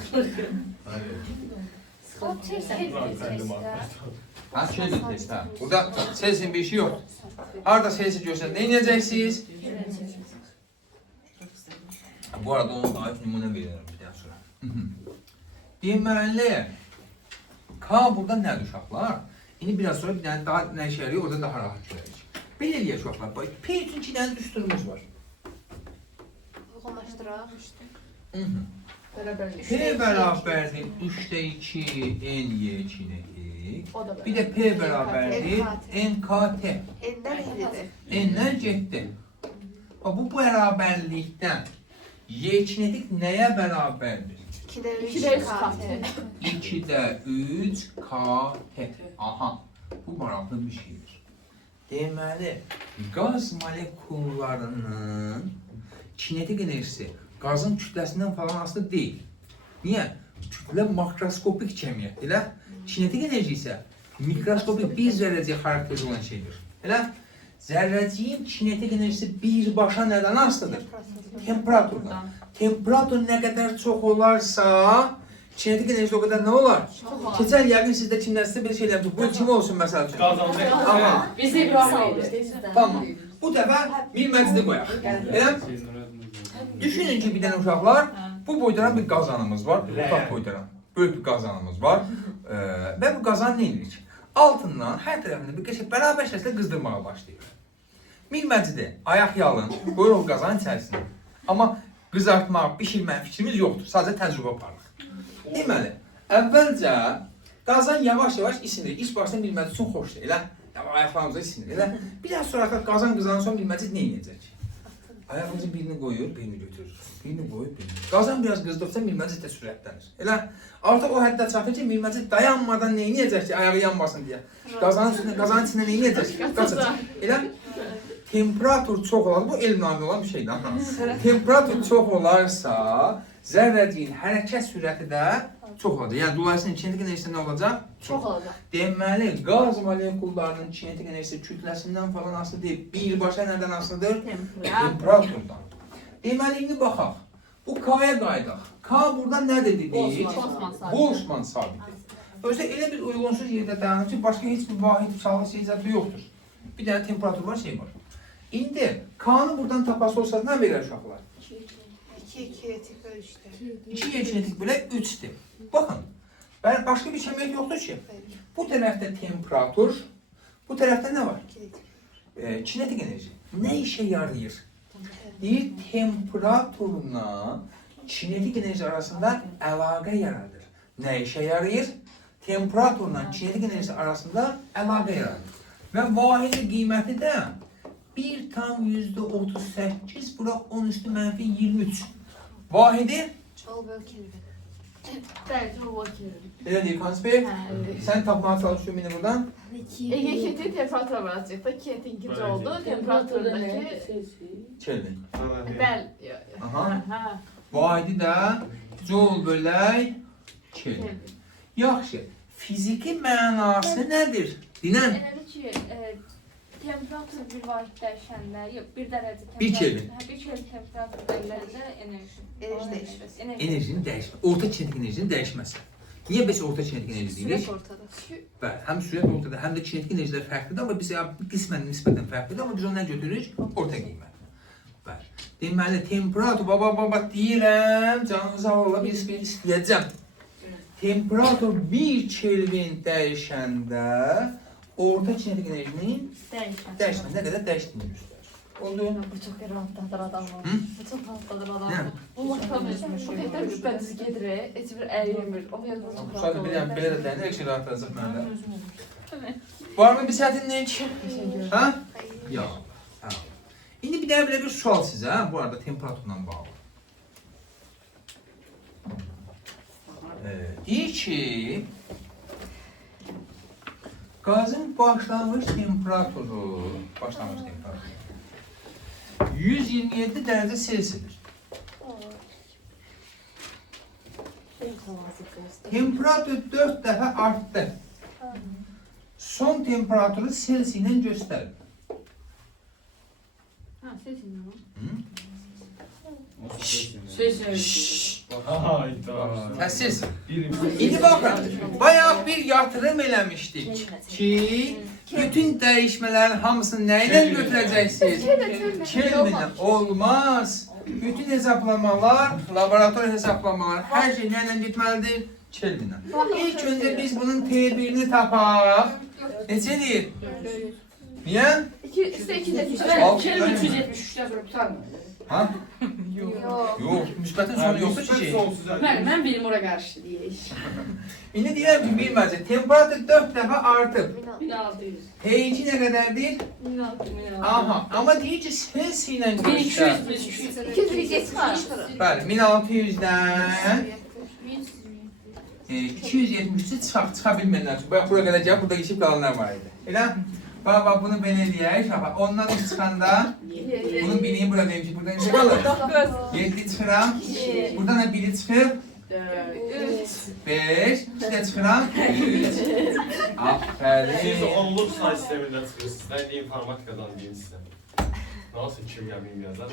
Ha, şey bir test ha. Burada Celsius'in bir işi yok. Harada Celsius görsen ne ineceksiniz? Bu arada onu da ait numune veriyorum bir daha sonra. Deməli, K burada nədir uşaqlar? İndi biraz sonra bir dənə daha nə işe yarıyor, orada daha rahat görəcək. Belə eləyək uşaqlar. P üçün 2 dənə düsturumuz var. Uyğunlaşdıraq. P bərabərdir 3-də 2 NY kinetik. O da Bir də P bərabərdir NKT. N'den n'dir. N'dən getdi. Bu bərabərlikdən Y kinetik nəyə bərabərdir? 2'de 3 2'de 3 KT. 2'də 3 KT. Aha, bu maraqlı bir şeydir. Deməli, qaz molekullarının kinetik enerjisi qazın kütləsindən falan asılı deyil. Niyə? Kütlə makroskopik cəmiyyətdir. Elə? Kinetik enerji isə mikroskopik bir zərrəciyə xarakterli olan şeydir. Elə? Zərrəciyin kinetik enerjisi birbaşa nədən asılıdır? Temperaturdan. Temperatur nə qədər çox olarsa, kinetik enerji o qədər nə olar? Keçən yəqin sizdə kimlərsə bir şeylər yoxdur. Bu kim olsun məsəl üçün? Qazandı. Aha. Biz İbrahim idi. Tamam. Bu dəfə bilməcidi qoyaq. Elə? Düşünün ki, bir dənə uşaqlar, bu boydaran bir qazanımız var. Ufaq boydaran. Böyük bir qazanımız var. Və bu qazan nə edirik? Altından hər tərəfində bir qəşəng bərabər şəkildə qızdırmağa başlayır. Bilməcidi, ayaq yalın, qoyuruq qazanın içərisində. Amma qızartmaq, bişirmək fikrimiz yoxdur. Sadəcə təcrübə aparırıq. Deməli, əvvəlcə qazan yavaş-yavaş isinir. İlk başdan bilməcid üçün xoşdur. Elə ayaqlarımıza isinir. Elə bir daha sonra qazan qızanan sonra bilməcid nə edəcək? Ayağımızın birini qoyur, birini götürür. Birini qoyur, birini. Qazan biraz qızdıqca bilməcid də sürətlənir. Elə artıq o həddə çatır ki, bilməcid dayanmadan nə edəcək ki, ayağı yanmasın deyə. Qazanın içində nə edəcək? Qaçacaq. Elə temperatur çox olar, bu elm namı olan bir şeydir. Temperatur çox olarsa, zərrəciyin hərəkət sürəti də çox olacaq. Yəni dolayısıyla kinetik enerjisi nə olacaq? Çox olacaq. Deməli, qaz molekullarının kinetik enerjisi kütləsindən falan asılı deyil, birbaşa nədən asılıdır? Temperaturdan. Deməli, indi baxaq. Bu K-ya qayıdaq. K burada nədir dedik? Boltzmann sabiti. Özdə elə bir uyğunsuz yerdə dayanır ki, başqa heç bir vahid çalğısı icatı yoxdur. Bir dənə temperatur var, şey var. İndi K-nı buradan tapası olsa nə verər uşaqlar? 2 kinetik bölü 3'te. 2 kinetik bölü 3'dir. Baxın, başqa bir cəmiyyət yoxdur ki. Bu tərəfdə temperatur, bu tərəfdə nə var? Kinetik enerji. Nə işə yarayır? Deyir, temperaturla kinetik enerji arasında əlaqə yaradır. Nə işə yarayır? Temperaturla kinetik enerji arasında əlaqə yaradır. Və vahidi qiyməti də 1,38, bura 10⁻23. Vahidi? Çoğul bölü kelvin. Bəli, çox bakıyorum. Elə deyil, Hans Bey. Sən tapmağa çalışıyorsun beni buradan. Ege kinetik temperatura vuracaqda, kinetik ikinci oldu, temperaturdaki... Kelvin. Bəli. Aha. Vahidi də joule bölək kelvin. Yaxşı. Fiziki mənası nədir? Dinən. Elədir ki, temperatur bir vahid dəyişəndə, yox, bir dərəcə temperatur. Bir kelvin. Bir kelvin temperatur dəyişəndə enerji. Enerji değişir. Enerjinin dəyişməsi. Orta kinetik enerjinin dəyişməsi. Niyə biz orta kinetik enerji deyirik? Sürət ortada. Bəli, həm sürət ortada, həm də kinetik enerjilər fərqlidir, amma biz qismən nisbətən fərqlidir, amma biz onu nə götürürük? Orta qiymət. Bəli. Deməli, temperatur, baba deyirəm, canınız sağ ola, bir istəyəcəm. Temperatur 1 kelvin dəyişəndə orta kinetik enerjinin dəyişməsi nə qədər dəyişdiyini göstərir. Oldu. Bu çox rahatladır adamı. Bu çox rahatladır adamı. Nə? Bu qədər mübəddiz gedir, heç bir əyilmir. O yerdə çox Sadəcə rahatladır. belə də dəyinir, ekşi rahatlanacaq məndə. Var mı bir çətinlik? Ha? Yox. İndi bir dənə belə bir sual sizə, bu arada temperaturla bağlı. Deyir ki, qazın başlanmış temperaturu 127 dərəcə Selsidir. Temperatur 4 dəfə artdı. Son temperaturu Selsi ilə göstərir. Ha, sesin ama. Səssiz. İndi baxın, bayaq bir yatırım eləmişdik ki, bütün dəyişmələrin hamısını nə ilə götürəcəksiniz? Kelvinlə olmaz. Bütün hesablamalar, laborator hesablamalar, hər şey nə ilə getməlidir? Kelvinlə. İlk öncə biz bunun T1'ini tapaq. Neçədir? Niyə? İşte 2 Kelvin 373'ten sonra tutar mı? Ha? Yox. Yox, müsbətin sonu yoxdur ki şey. Sonsuz əldə. Mən bilim ora qarşı deyək. İndi deyirəm ki, bilməcə, temperatur 4 dəfə artıb. 1600. P2 nə qədərdir? 1600. Aha, amma deyir ki, Celsius ilə 1200, göstər. 1200. 270 Bəli, 1600-dən 273 çıxa bilməyənlər üçün. Bax, bura qədər gəlib, burada geçib qalanlar var idi. Elə? Bax, bunu belə eləyək. Ondan üst çıxanda, bunun birini bura deyim ki, burada necə qalır? 7 çıxıram. Buradan da 1'i çıxır. 5, 2 də çıxıram. 3. Siz Aferin. onluq say sistemində çıxırsınız. Mən də informatikadan deyim sizə. Nasıl kimya bilmir yazar?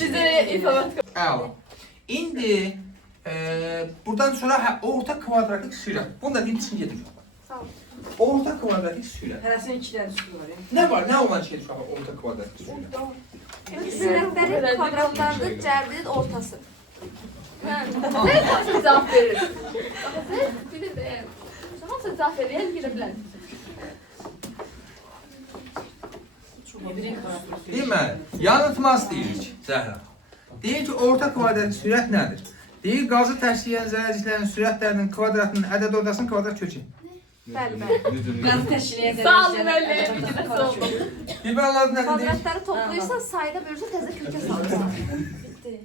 Bizə informatika. Əla. İndi buradan sonra orta kvadratik sürət. Bunu da deyim, çıxın gedin. Sağ ol. Orta kvadratik sürət. Hərəsinin 2 dənə üstü var. Nə var? Nə olan şey uşağı orta kvadratik sürət? Sürətlərin kvadratlarının cəbrinin ortası. Sen nasıl cevap verir? Sen bilir de. Nasıl cevap verir? El girə bilər. Deməli, yanıltmaz deyirik Zəhra. Deyir ki, orta kvadratik sürət nədir? Deyir, qazı təşkil edən zərərciklərin sürətlərinin kvadratının ədəd ordasının kvadrat kökü. Bəli, bəli. Qazı təşkil edən. Sağ olun müəllim. İki də sağ olun. Bir ben Allah'ın nədir deyir? Kvadratları toplayırsan, sayda bölürsən, təzə kökə salırsan.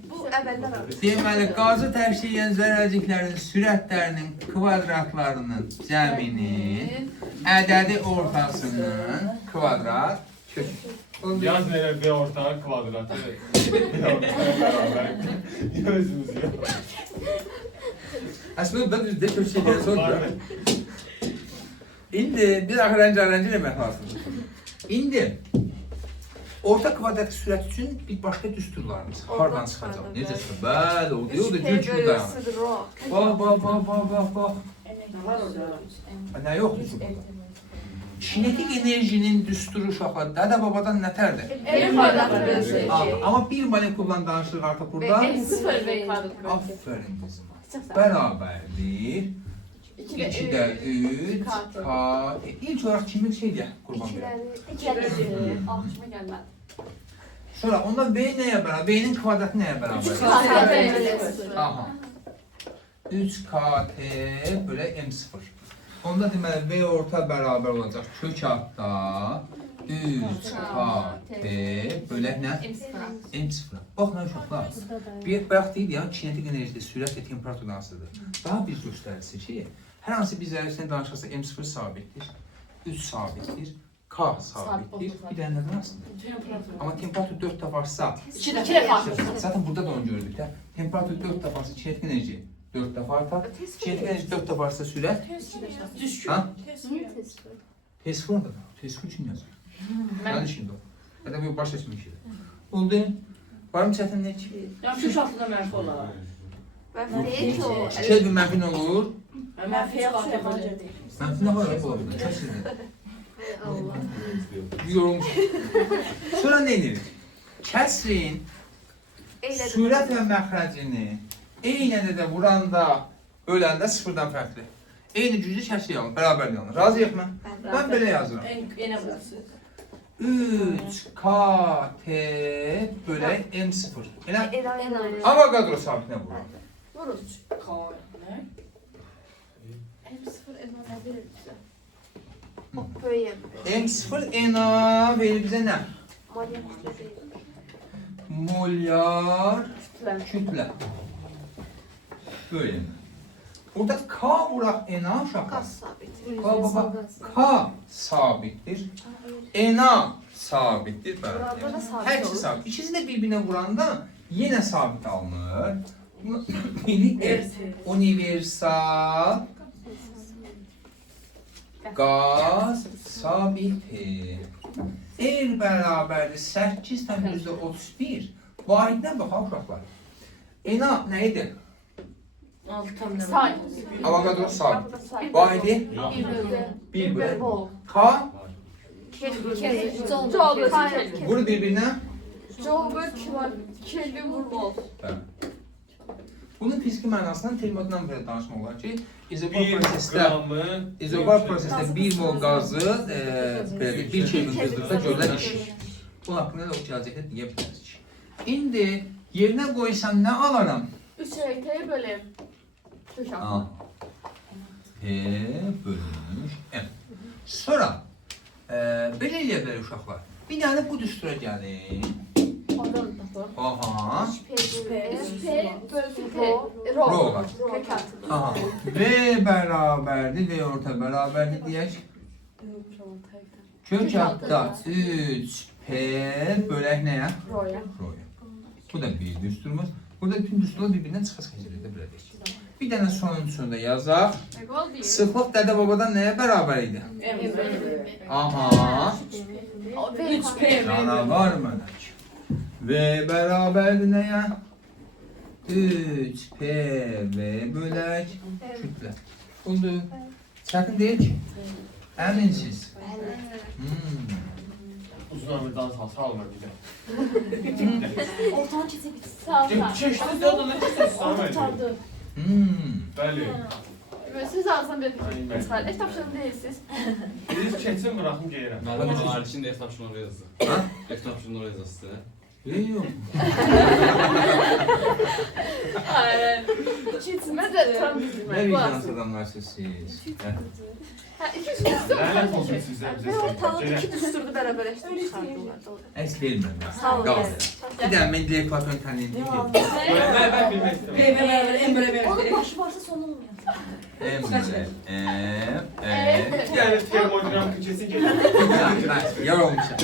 Bu əvvəldən alır. Deməli, qazı təşkil edən zərərciklərin sürətlərinin kvadratlarının cəmini ədədi ortasının kvadrat kökü. Yaz nereye bir ortağı kvadratı. Bir ortağı beraber. Niye özümüz yok? Aslında da düzde kök şeyleri sordu. İndi bir öğrenci demək lazımdır. İndi orta kvadratik sürət üçün bir başqa düsturlarımız. Hardan çıxacaq? Necə çıxacaq? Bəli, o deyir, o da gül kimi dayanır. Bax. Nə var orada? Nə yoxdur ki burada? Kinetik enerjinin düsturu uşaqlar dədə babadan nətərdir? El kvadratı. Amma bir molekuldan danışırıq artıq burada. Sıfır ve kvadratı. Aferin qızım. Bərabərdir. 2'də 3 K. İlk olarak kimin şeydi qurban verir? Aklıma gelmedi. Sonra onda V nəyə bərabər? V'nin kvadratı nəyə bərabər? Aha. 3KT bölə M0. Onda deməli V orta bərabər olacaq. Kök altda 3KT bölə nə? M0. Bax nə uşaqlar. Bayaq deyildi ya, kinetik enerjidə sürət və temperatur hansıdır. Daha bir göstərisi ki, hər hansı bir zərərçindən danışırsa M0 sabitdir, 3 sabitdir, K sabitdir, bir dənə nədən aslında. Amma temperatur 4 də varsa, 2 dəfə farklı. zaten burada da onu gördük də, temperatur 4 də varsa kinetik enerji 4 dəfə artar, kinetik enerji 4 də varsa sürət, Düzgün. ha? Test da, test üçün yazır. Mən işimdə o. Ya da bir baş seçmək işidir. Oldu. Var mı çətinlik? Ya kök altında mənfi olar. Mən deyir ki, o Kelvin mənfi nə olur? Mənfiyə qalır. Mənfi nə var? Bu olabilir. Çok sizde. Yorulmuş. Sonra ne edilir? Kəsrin eylədim. sürət və məxrəcini eyni ədədə vuranda, böləndə sıfırdan fərqli. Eyni gücü kəsri alın, bərabər alın. Razıyıq mı? Ben belə yazıram. Yenə burası. 3KT bölə M0. Elə Enayi. Avogadro sabitinə vurur. Vuruz. Nə? M0 elma ne verir bize? Böyüyəm. M0 NA verir bizə nə? Maliyyə kütlə deyil. Molyar kütlə. Böyle. Burada K vuraq NA uşaqlar. Qaz sabit. K sabittir. NA sabittir. Burada da sabit Hər ikisi olur. sabit. İkisi de birbirine vuranda yine sabit alınır. Biri universal gaz sabiti. R bərabərdir 8/31. Vahiddən baxaq uşaqlar. NA nə idi? 6 tam nə? Say. Avogadro sabit. Vahidi 1 bölü. K vur birbirine. Cevabı Kelvin vurmaz. Bunun fiziki mənasından termodinamik belə danışmaq olar ki, izobar 1 prosesdə gramı İzobar prosesdə 1 mol qazı belə 1 kelvin qızdırıqda görülən işik. Bunun haqqında da o gələcəkdə deyə bilərik. İndi yerinə qoysam nə alaram? 3 t bölüm. Kök A. altı. P bölünmüş M. Sonra belə eləyə bilər uşaqlar. Bir dənə bu düstura gəlin. Oradan tapın. Aha. 3p bölü t. Rho var. Kök altında. Aha. V bərabərdir, V orta bərabərdir deyək. Kök altda 3P bölək nəyə? Ro'ya. Rho'ya. Bu da bir düsturumuz. Burada bütün düsturlar bir-birindən çıxış-xəcil edə biləcək. Bir dənə sonuncunda yazaq. Gol değil. Sıxlıq dədə babadan nəyə bərabər idi? Aha. 3P. Canavar mənək. V bərabərdir nəyə? 3PV bölək kütlə. Budur. Çətin deyil ki. Əminsiz. Uzun ömürdən sağ olun bir də. Ortadan kesebiliriz. Sağ ol. Keçdi də ona keçdi Samet. Bəli. Siz alsan bir Aynen. fikir çıkar. Eş tapşırın değilsiz. Biz keçsin bıraxım geyirəm. Mənim onun haricində ev tapşırını oraya yazdı. Ha? Ev tapşırını oraya yazdı sizə. Yox. Aynen. Ben de tam Nə bilmem. vicdansız adamlarsınız siz? Ha, iki üç üstü Lənət olsun sizə Ve bizə. ortalığı iki düsturdu beraberleştirip çıkardılar. Əks verməm ya. Sağ olun. Qalsın. Bir dənə mən Dilek Patron tanıyım. Mən bilmək istəyirəm. Onun başı varsa sonu olmuyor. Yəni termodinamika kesin gelir. Yar olmuşam.